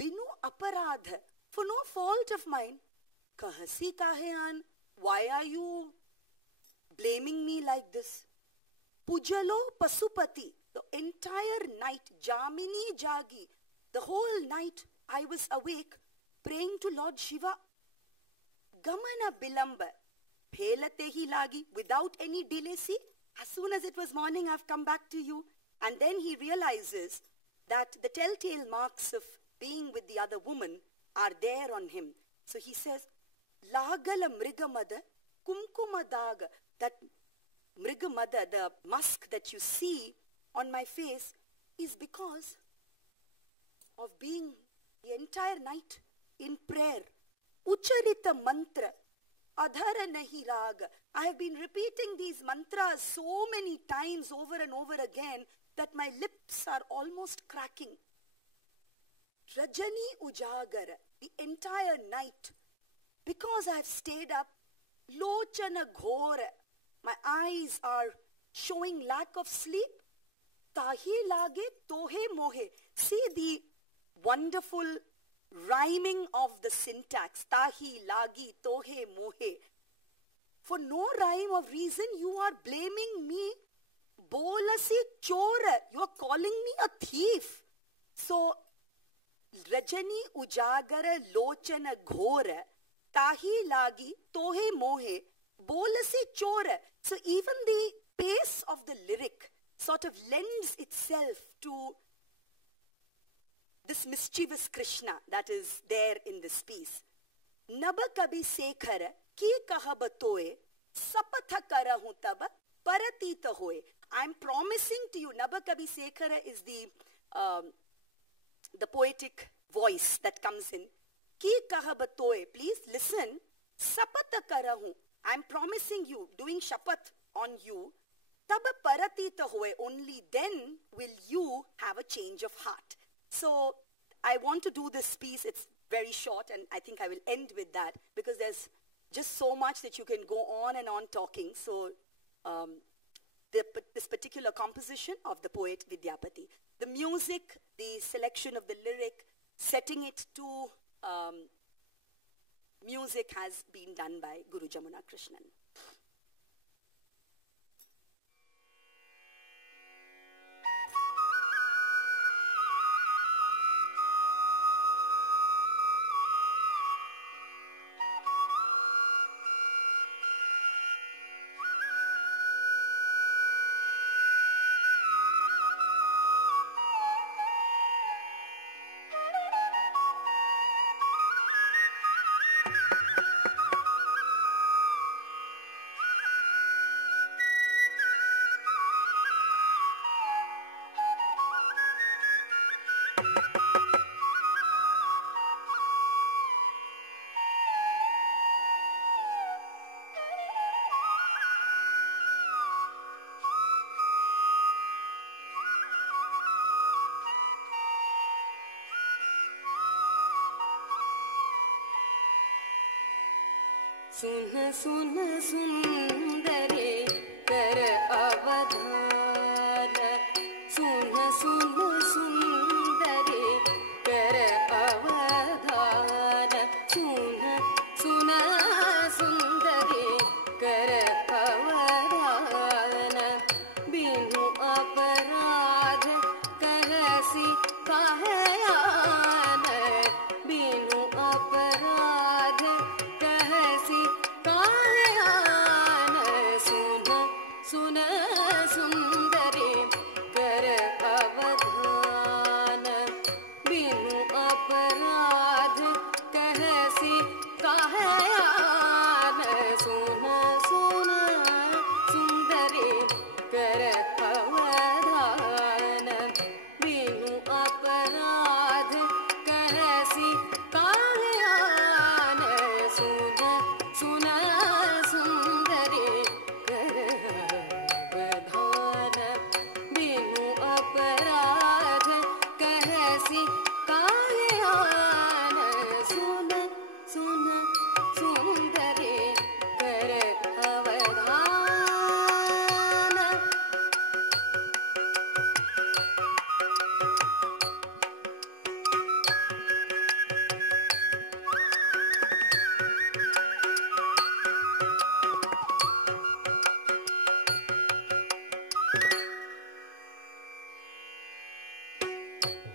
Binu Aparadha. For no fault of mine. Kahasi kahean. Why are you blaming me like this? Pujalo Pasupati. The entire night, Jamini Jagi. The whole night I was awake praying to Lord Shiva. Gamana Bilamba. Pelate hi lagi. Without any delay. See, as soon as it was morning, I've come back to you. And then he realizes that the telltale marks of being with the other woman are there on him. So he says, Lagala Mrigamada Kumkumadaga. That Mrigamada, the musk that you see on my face, is because of being the entire night in prayer. Ucharita mantra. Adhara nahi raga. I have been repeating these mantras so many times over and over again that my lips are almost cracking. Rajani ujagara. The entire night. Because I have stayed up. Lochana ghora. My eyes are showing lack of sleep. Tahi lage tohe mohe. See the wonderful rhyming of the syntax. Tahi lagi tohe mohe. For no rhyme of reason, you are blaming me. Bolasi chora. You are calling me a thief. So, Rajani ujagara lochana ghora. Tahi lagi tohe mohe. Bolasi chora. So even the pace of the lyric sort of lends itself to this mischievous Krishna that is there in this piece. Naba kabi sekhara ki kahabatoe sapatha karahu taba paratita hoye. I'm promising to you, Naba kabi sekhara is the poetic voice that comes in. Ki kahabatoe, please listen. Sapatha karahu. I'm promising you, doing shapat on you. Taba paratita hoye. Only then will you have a change of heart. So I want to do this piece. It's very short, and I think I will end with that because there's just so much that you can go on and on talking. So this particular composition of the poet Vidyapati. The music, the selection of the lyric, setting it to music has been done by Guru Jamuna Krishnan. सुन सुन सुंदरे कर अवधान सुन सुन सुंदरी कर अवधान सुन सुन सुंदरी कर अवधान बिनु अपराध कहसी काहे आन बिनु अपराध कहसी काहे आन सुन सुन सुंदरी कर अवधान बिनु अपराध कहसी काहे आन सुन सुन सुंदरी कर अवधान बिनु अपराध कहसी काहे आन सुन सुन सुंदरी कर अवधान बिनु अपराध कहसी काहे आन सुन सुन सुंदरी कर अवधान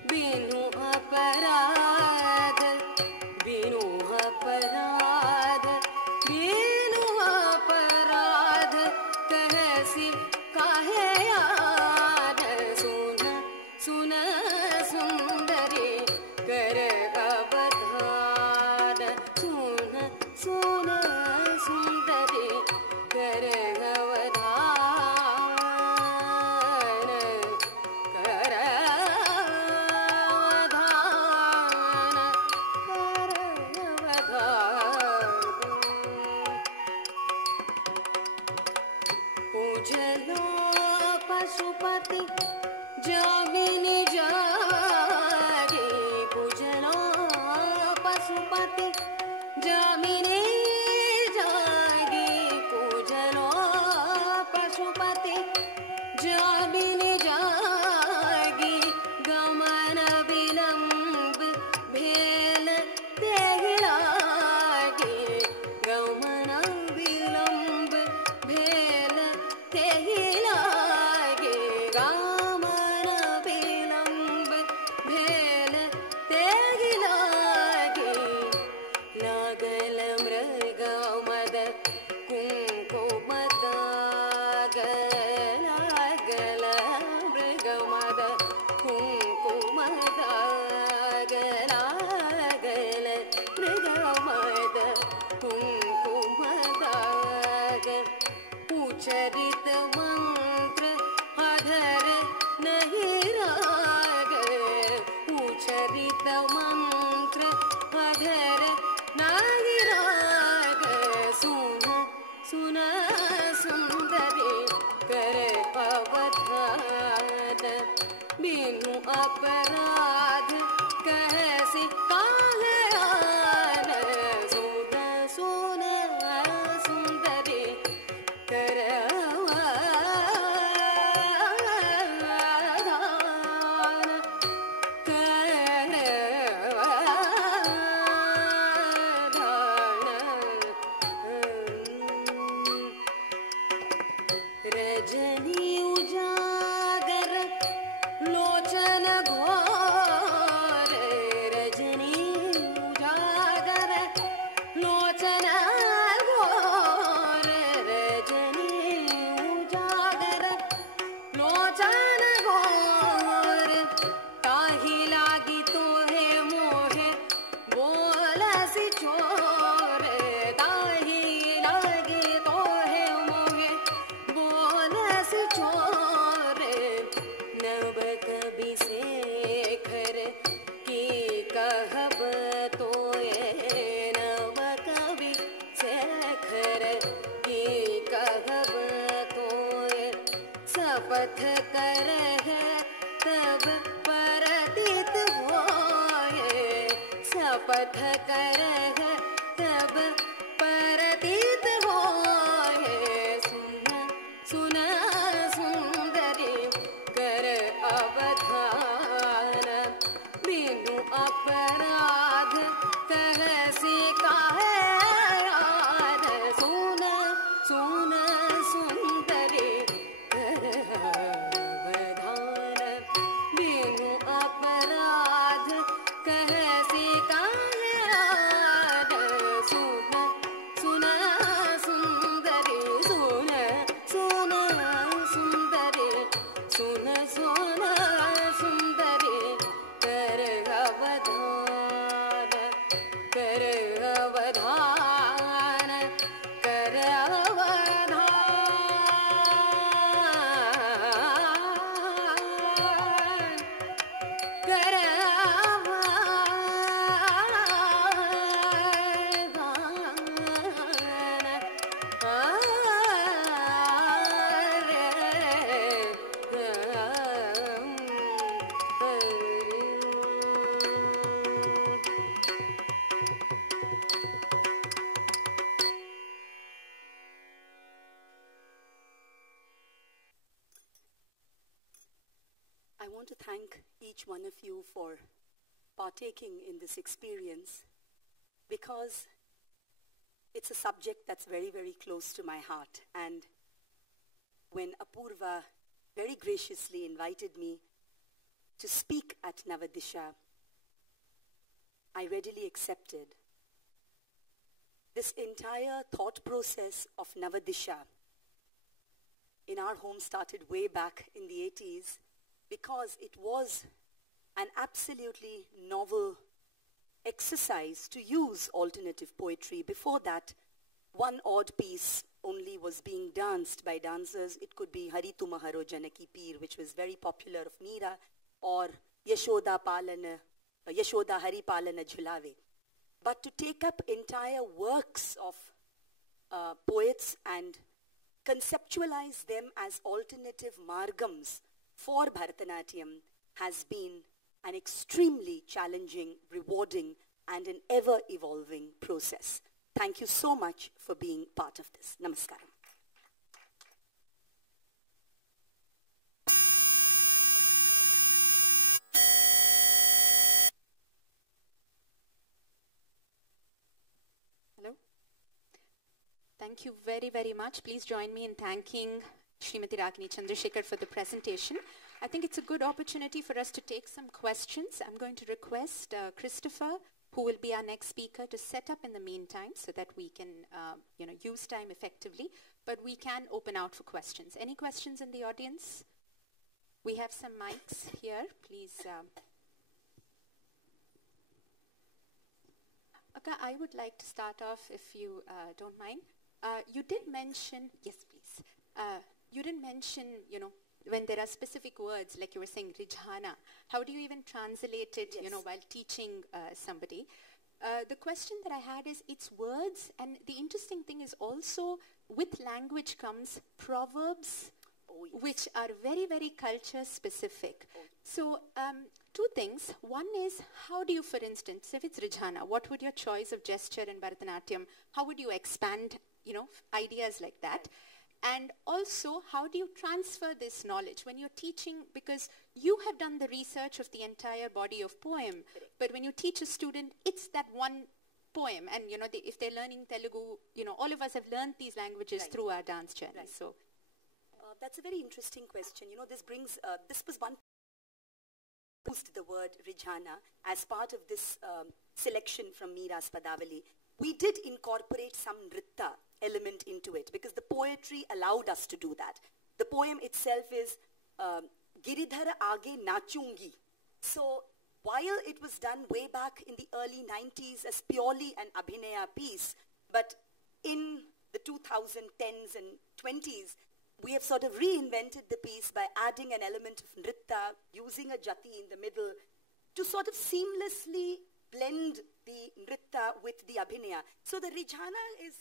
बिनु अपराध बिनु अपराध बिनु अपराध कहसी काहे आन सुन सुन सुंदरी कर अवधान सुन सुन सुंदरी कर अवधान कर अवधान कर अवधान पूजलो पशुपति जामिनी जागे पूजलो पशुपति जामिनी जागे पूजलो पशुपति जामिनी जागी गमन विलंब भेल तेहि लागे गमन विलंब भेल तेहि लागे गमन विलंब भेल तेहि लागे लागल मृग मद कुंकुमद लागल मृग मद कुंकुमद लागल मृग मद कुंकुमद उच्चरित मंत्र अधर नहीं राग उच्चरित मंत्र अधर नहीं राग सुन सुन सुंदरी कर अवधान बिनु अपराध कहसी काहे आन सुन सुन सुंदरी कर अवधान कर अवधान रजनी उजागर लोचन घोर रजनी उजागर लोचन घोर रजनी उजागर लोचन घोर ताही लागी तोहे मोहे बोलसी चोर ताही लागी तोहे मोहे बोलसी चोर नव कवि शेखर की कहब तोये नव कवि शेखर की कहब तोये शपथ करह तब परतित होए शपथ करह तब परतित होए सुन सुन सुंदरी कर अवधान बिनु अपराध कहसी काहे यार सुन सुन सुंदरी कर अवधान बिनु अपराध कहसी काहे यार सुन सुन सुंदरी सुन सुन सुंदरी सुन सुन सुंदरी कर अवधान कर अवधान कर अवधान कर I want to thank each one of you for partaking in this experience because it's a subject that's very, very close to my heart. And when Apurva very graciously invited me to speak at Navadisha, I readily accepted. This entire thought process of Navadisha in our home started way back in the 80s because it was an absolutely novel exercise to use alternative poetry. Before that, one odd piece only was being danced by dancers. It could be Hari Tumaharo Janaki Peer, which was very popular of Meera, or Yashoda Hari Palana Jhulave. But to take up entire works of poets and conceptualize them as alternative margams for Bharatanatyam has been an extremely challenging, rewarding, and an ever-evolving process. Thank you so much for being part of this. Namaskaram. Hello. Thank you very, very much. Please join me in thanking Srimati Ragini Chandrasekhar for the presentation. I think it's a good opportunity for us to take some questions. I'm going to request Christopher, who will be our next speaker, to set up in the meantime so that we can use time effectively. But we can open out for questions. Any questions in the audience? We have some mics here. Please. Okay, I would like to start off, if you don't mind. You did mention, yes please, you didn't mention, when there are specific words, like you were saying, Rijhana, how do you even translate it, Yes. While teaching somebody? The question that I had is, it's words, and the interesting thing is also, with language comes proverbs, Oh, yes. which are very, very culture specific. Oh. So, two things. One is, how do you, for instance, if it's Rijhana, what would your choice of gesture in Bharatanatyam, how would you expand, ideas like that? And also, how do you transfer this knowledge when you're teaching? Because you have done the research of the entire body of poem, Correct. but when you teach a student, it's that one poem. And, if they're learning Telugu, all of us have learned these languages Right. through our dance journey. Right. So, That's a very interesting question. This brings, this was one used the word Rijhana as part of this selection from Meera's Padavali. We did incorporate some Nritta element into it because the poetry allowed us to do that. The poem itself is Giridhara Aage Nachungi. So while it was done way back in the early 90s as purely an Abhinaya piece, but in the 2010s and 20s, we have sort of reinvented the piece by adding an element of Nritta, using a jati in the middle, to sort of seamlessly blend the Nritta with the Abhinaya. So the Rijhana is,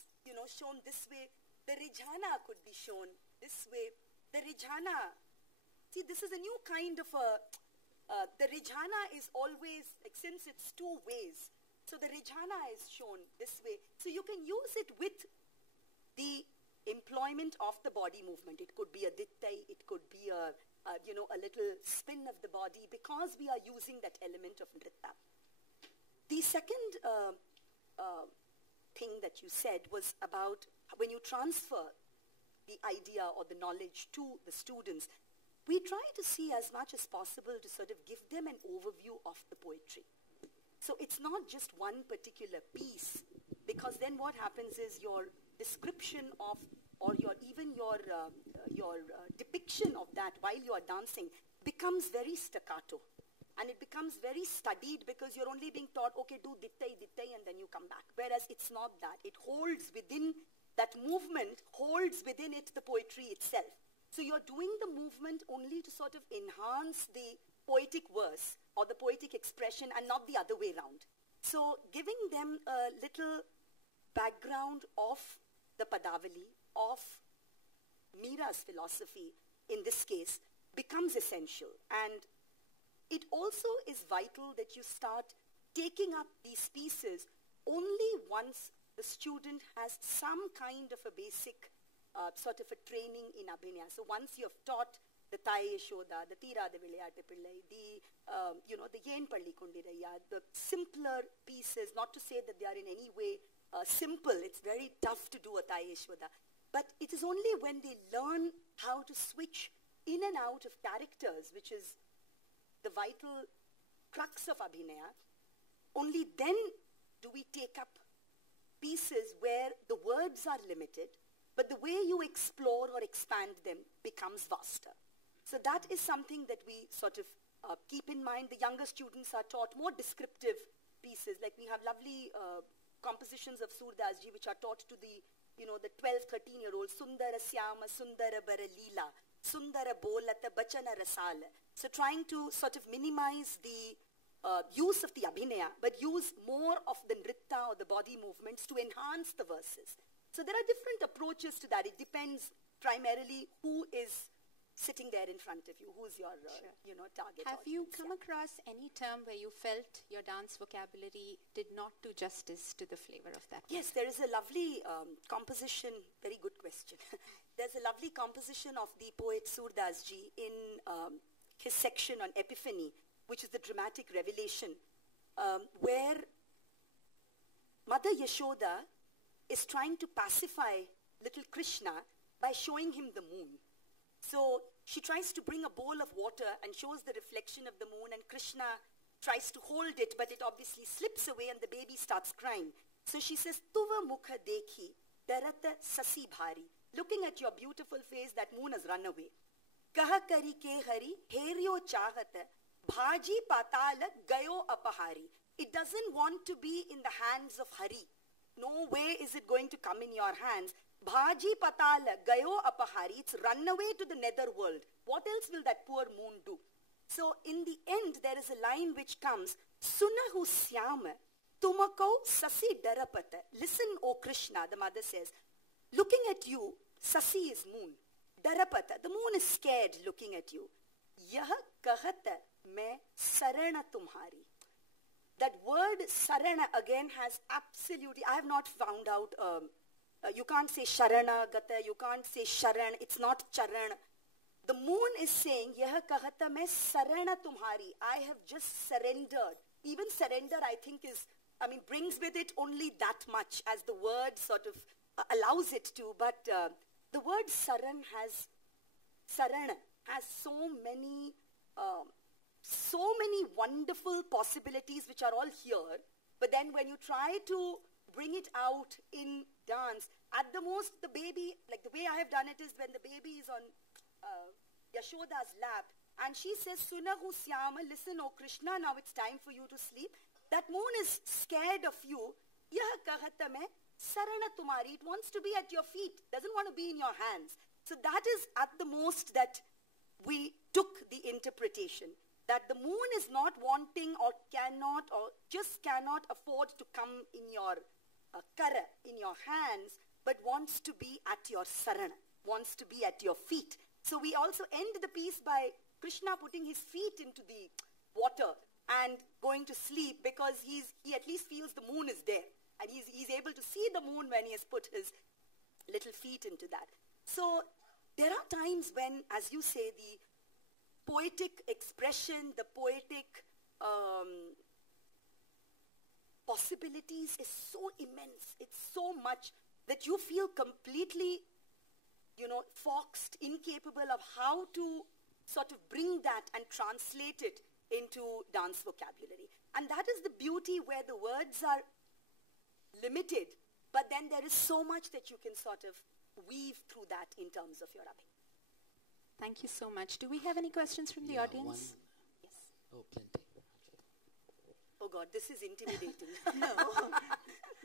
shown this way. The Rijhana could be shown this way. The Rijhana, see, this is a new kind of the Rijhana is always, like, since it's two ways, so the Rijhana is shown this way. So you can use it with the employment of the body movement. It could be a dittai, it could be a little spin of the body, because we are using that element of nritta. The second thing that you said was about when you transfer the idea or the knowledge to the students, we try to see as much as possible to sort of give them an overview of the poetry. So it's not just one particular piece, because then what happens is your description of, or your depiction of that while you are dancing becomes very staccato. And it becomes very studied, because you're only being taught, okay, do dittai, and then you come back. Whereas it's not that. It holds within, that movement holds within it the poetry itself. So you're doing the movement only to sort of enhance the poetic verse or the poetic expression, and not the other way around. So giving them a little background of the Padavali, of Mira's philosophy in this case, becomes essential. And it also is vital that you start taking up these pieces only once the student has some kind of a basic sort of a training in Abhinaya. So once you have taught the Thai Yashoda, the Tira de Vilayate Pillai, the Yen Palli Kundiraya, the simpler pieces, not to say that they are in any way simple, it's very tough to do a Thai Yashoda. But it is only when they learn how to switch in and out of characters, which is the vital crux of Abhinaya, only then do we take up pieces where the words are limited, but the way you explore or expand them becomes vaster. So that is something that we sort of keep in mind. The younger students are taught more descriptive pieces, like we have lovely compositions of Surdasji which are taught to the 12, 13-year-olds, Sundara Syama, Sundara Bara Leela, Sundara Bolata, Bachana Rasala. So trying to sort of minimize the use of the Abhinaya, but use more of the nritta or the body movements to enhance the verses. So there are different approaches to that. It depends primarily who is sitting there in front of you, who's your target Have audience. you come across any term where you felt your dance vocabulary did not do justice to the flavor of that? Yes, there is a lovely composition, very good question. There's a lovely composition of the poet Surdasji in his section on Epiphany, which is the dramatic revelation, where Mother Yashoda is trying to pacify little Krishna by showing him the moon. So she tries to bring a bowl of water and shows the reflection of the moon, and Krishna tries to hold it, but it obviously slips away and the baby starts crying. So she says, Tuva mukha dekhi, darata sasi bhari. Looking at your beautiful face, that moon has run away. Kaha kari ke hari, heryo chahata, bhaji patala gayo apahari. It doesn't want to be in the hands of Hari. No way is it going to come in your hands. Bhaji patala gayo apahari. It's run away to the netherworld. What else will that poor moon do? So in the end, there is a line which comes, Sunahu syama, tumako sasi darapata. Listen, O Krishna, the mother says, looking at you, sasi is moon. Darapata, the moon is scared looking at you. Yah kahata मैं sarana tumhari. That word sarana again has absolutely, I have not found out, you can't say sharana gata, you can't say sharan, it's not charan. The moon is saying, yah kahata main sarana tumhari. I have just surrendered. Even surrender, I think, brings with it only that much as the word sort of allows it to. But the word sarana has so many wonderful possibilities which are all here. But then when you try to bring it out in dance, at the most the baby, like the way I have done it is when the baby is on Yashoda's lap and she says, Sunahu Syama, listen, O Krishna, now it's time for you to sleep. That moon is scared of you. Yah kahata main sarana tumhari. It wants to be at your feet, doesn't want to be in your hands. So that is at the most that we took the interpretation, that the moon is not wanting or cannot or just cannot afford to come in your kara, in your hands, but wants to be at your sarana, wants to be at your feet. So we also end the piece by Krishna putting his feet into the water and going to sleep, because he at least feels the moon is there. And he's able to see the moon when he has put his little feet into that. So there are times when, as you say, the poetic expression, the poetic possibilities is so immense. It's so much that you feel completely, foxed, incapable of how to sort of bring that and translate it into dance vocabulary. And that is the beauty where the words are limited, but then there is so much that you can sort of weave through that in terms of your rubbing. Thank you so much. Do we have any questions from the Yeah, audience? Yes. Oh, plenty. Oh God, this is intimidating. No,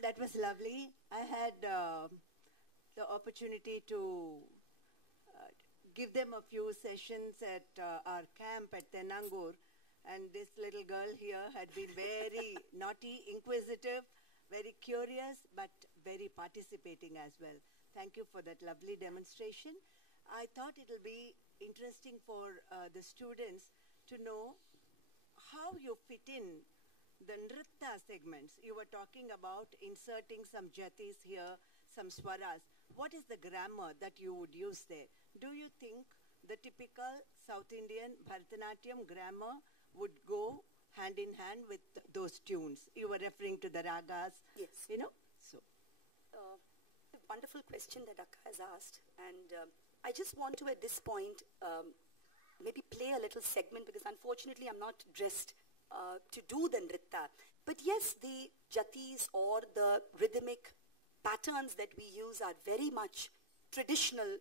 that was lovely. I had the opportunity to give them a few sessions at our camp at Tenangur, and this little girl here had been very naughty, inquisitive, very curious, but very participating as well. Thank you for that lovely demonstration. I thought it will be interesting for the students to know how you fit in the nritta segments. You were talking about inserting some jatis here, some swaras. What is the grammar that you would use there? Do you think the typical South Indian Bharatanatyam grammar would go hand in hand with those tunes? You were referring to the ragas, Yes. So. A wonderful question that Akka has asked, and I just want to at this point maybe play a little segment, because unfortunately I'm not dressed to do the nritta. But yes, the jatis or the rhythmic patterns that we use are very much traditional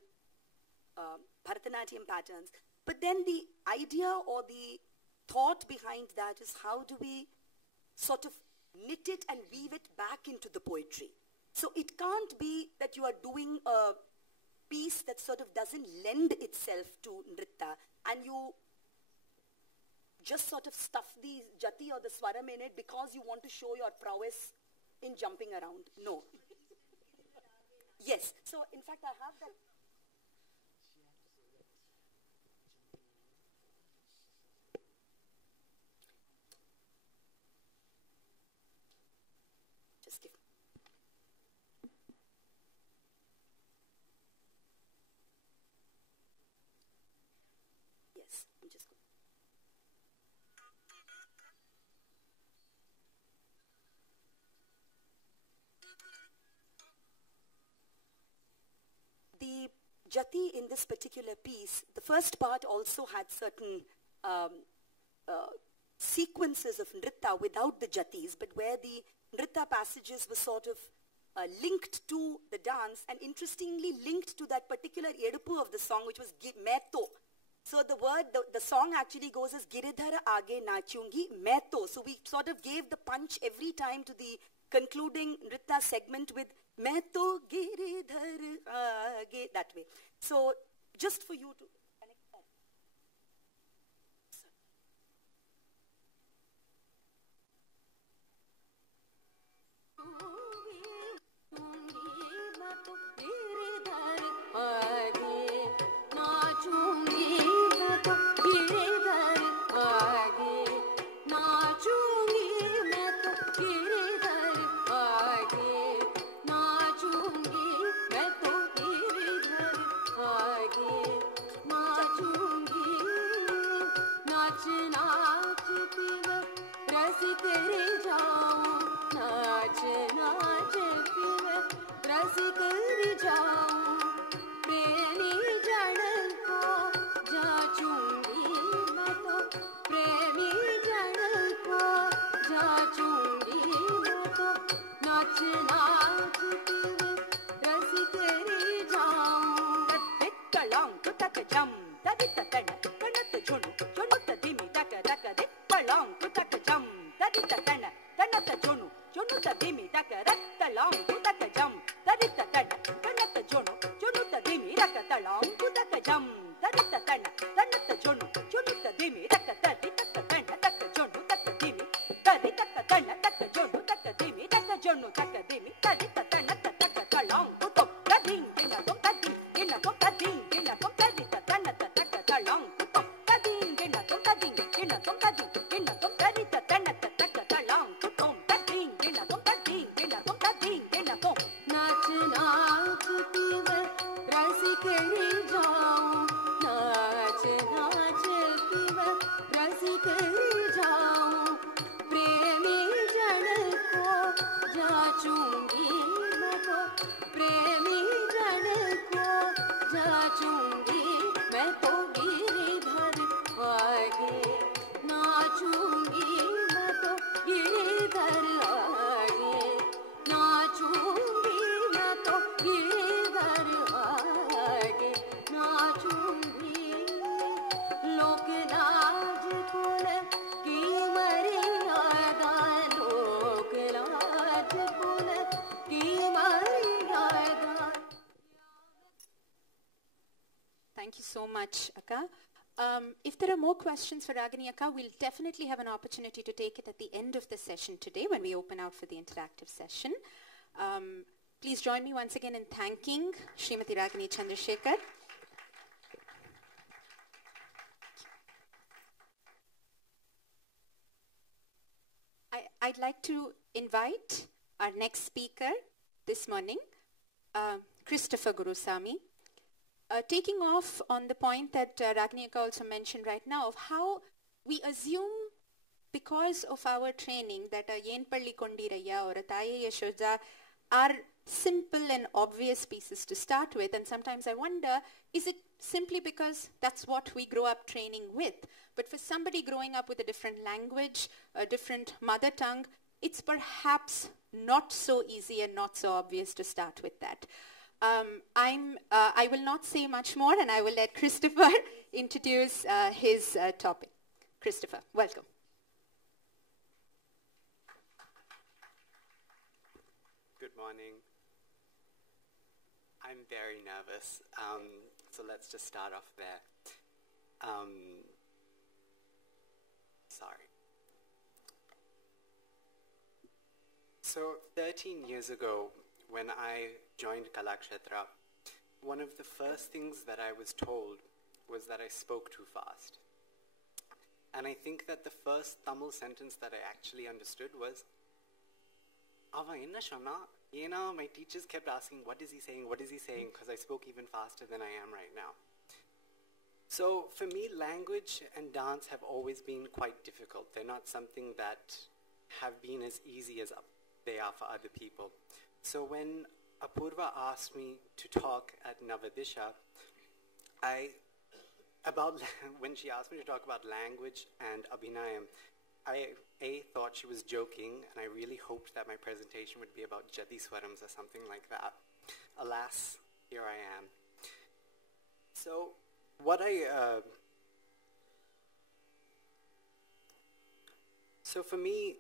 Bharatanatyam patterns. But then the idea or the thought behind that is, how do we sort of knit it and weave it back into the poetry? So it can't be that you are doing a piece that sort of doesn't lend itself to nritta, and you just sort of stuff the jati or the swaram in it because you want to show your prowess in jumping around. No. Yes. So in fact, I have that. Just give. Yes, I'm just going. The jati in this particular piece, the first part also had certain sequences of nritta without the jatis, but where the nritta passages were sort of linked to the dance, and interestingly linked to that particular edupu of the song, which was meto. So the word, the song actually goes as Giridhara aage nachungi meto. So we sort of gave the punch every time to the concluding nritta segment with meto Giridhara aage, that way. So just for you to connect that. नाच नाच much, Akka. If there are more questions for Ragini Akka, we'll definitely have an opportunity to take it at the end of the session today when we open out for the interactive session. Please join me once again in thanking Srimati Ragini Chandrasekhar. I'd like to invite our next speaker this morning, Christopher Gurusamy. Taking off on the point that Ragini Akka also mentioned right now of how we assume because of our training that a Yenpalli Kondiraya or a Thaye Yashoda are simple and obvious pieces to start with, and sometimes I wonder, is it simply because that's what we grow up training with? But for somebody growing up with a different language, a different mother tongue, it's perhaps not so easy and not so obvious to start with that. I will not say much more, and I will let Christopher introduce his topic. Christopher, welcome. Good morning. I'm very nervous, so let's just start off there. Sorry. So 13 years ago, when I joined Kalakshetra, one of the first things that I was told was that I spoke too fast. And I think that the first Tamil sentence that I actually understood was, Ava enna sonna? My teachers kept asking, what is he saying, because I spoke even faster than I am right now. So for me, language and dance have always been quite difficult. They're not something that have been as easy as they are for other people. So when Apurva asked me to talk at Navadisha, when she asked me to talk about language and Abhinayam, I thought she was joking, and I really hoped that my presentation would be about Jati Swarams or something like that. Alas, here I am. So so for me,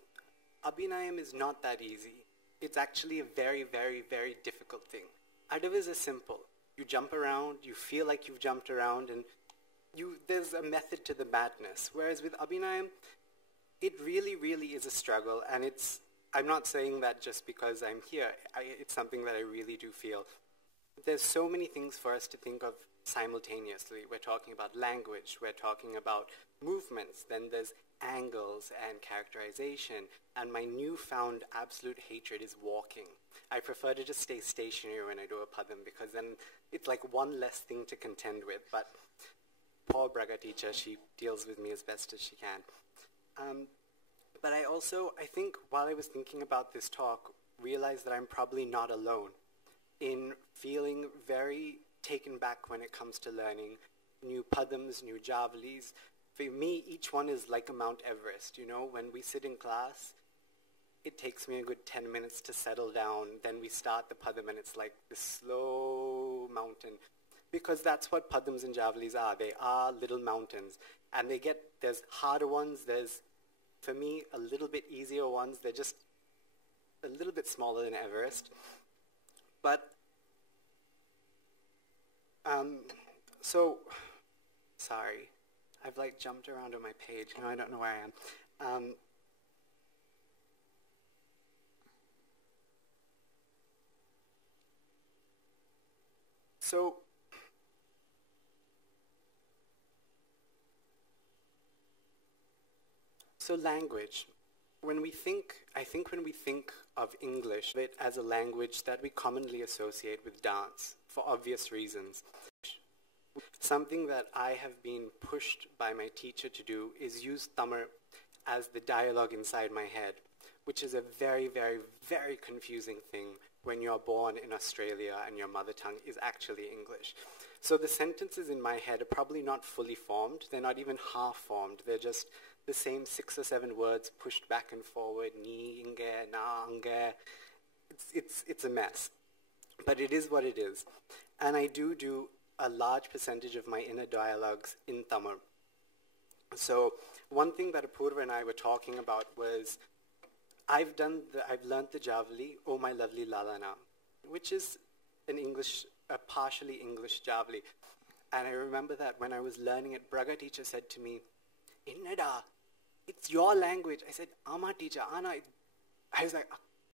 Abhinayam is not that easy. It's actually a very, very, very difficult thing. Adavis is simple. You jump around, you feel like you've jumped around, and there's a method to the madness. Whereas with Abhinayam, it really, really is a struggle, and I'm not saying that just because I'm here. It's something that I really do feel. There's so many things for us to think of simultaneously. We're talking about language, we're talking about movements, then there's angles and characterization, and my newfound absolute hatred is walking. I prefer to just stay stationary when I do a padam, because then it's like one less thing to contend with, but poor Braga teacher, she deals with me as best as she can. But I think while I was thinking about this talk, realized that I'm probably not alone in feeling very taken back when it comes to learning new padams, new javalis. For me, each one is like a Mount Everest. When we sit in class, it takes me a good 10 minutes to settle down. Then we start the padam, and it's like this slow mountain. Because that's what padams and javalis are. They are little mountains. And there's harder ones, there's, for me, a little bit easier ones. They're just a little bit smaller than Everest. But, sorry. I've jumped around on my page. I don't know where I am. So language. I think when we think of English, it as a language that we commonly associate with dance for obvious reasons. Something that I have been pushed by my teacher to do is use Tamil as the dialogue inside my head, which is a very, very, very confusing thing when you're born in Australia and your mother tongue is actually English. So the sentences in my head are probably not fully formed. They're not even half formed. They're just the same 6 or 7 words pushed back and forward. Ni, inge, na, ange. It's a mess. But it is what it is. And I do a large percentage of my inner dialogues in Tamil. So one thing that Apurva and I were talking about was I've learnt the Javali, Oh My Lovely Lalana, which is a partially English Javali. And I remember that when I was learning it, Braga teacher said to me, Innada, it's your language. I said, Ama teacher, Ana. I was like,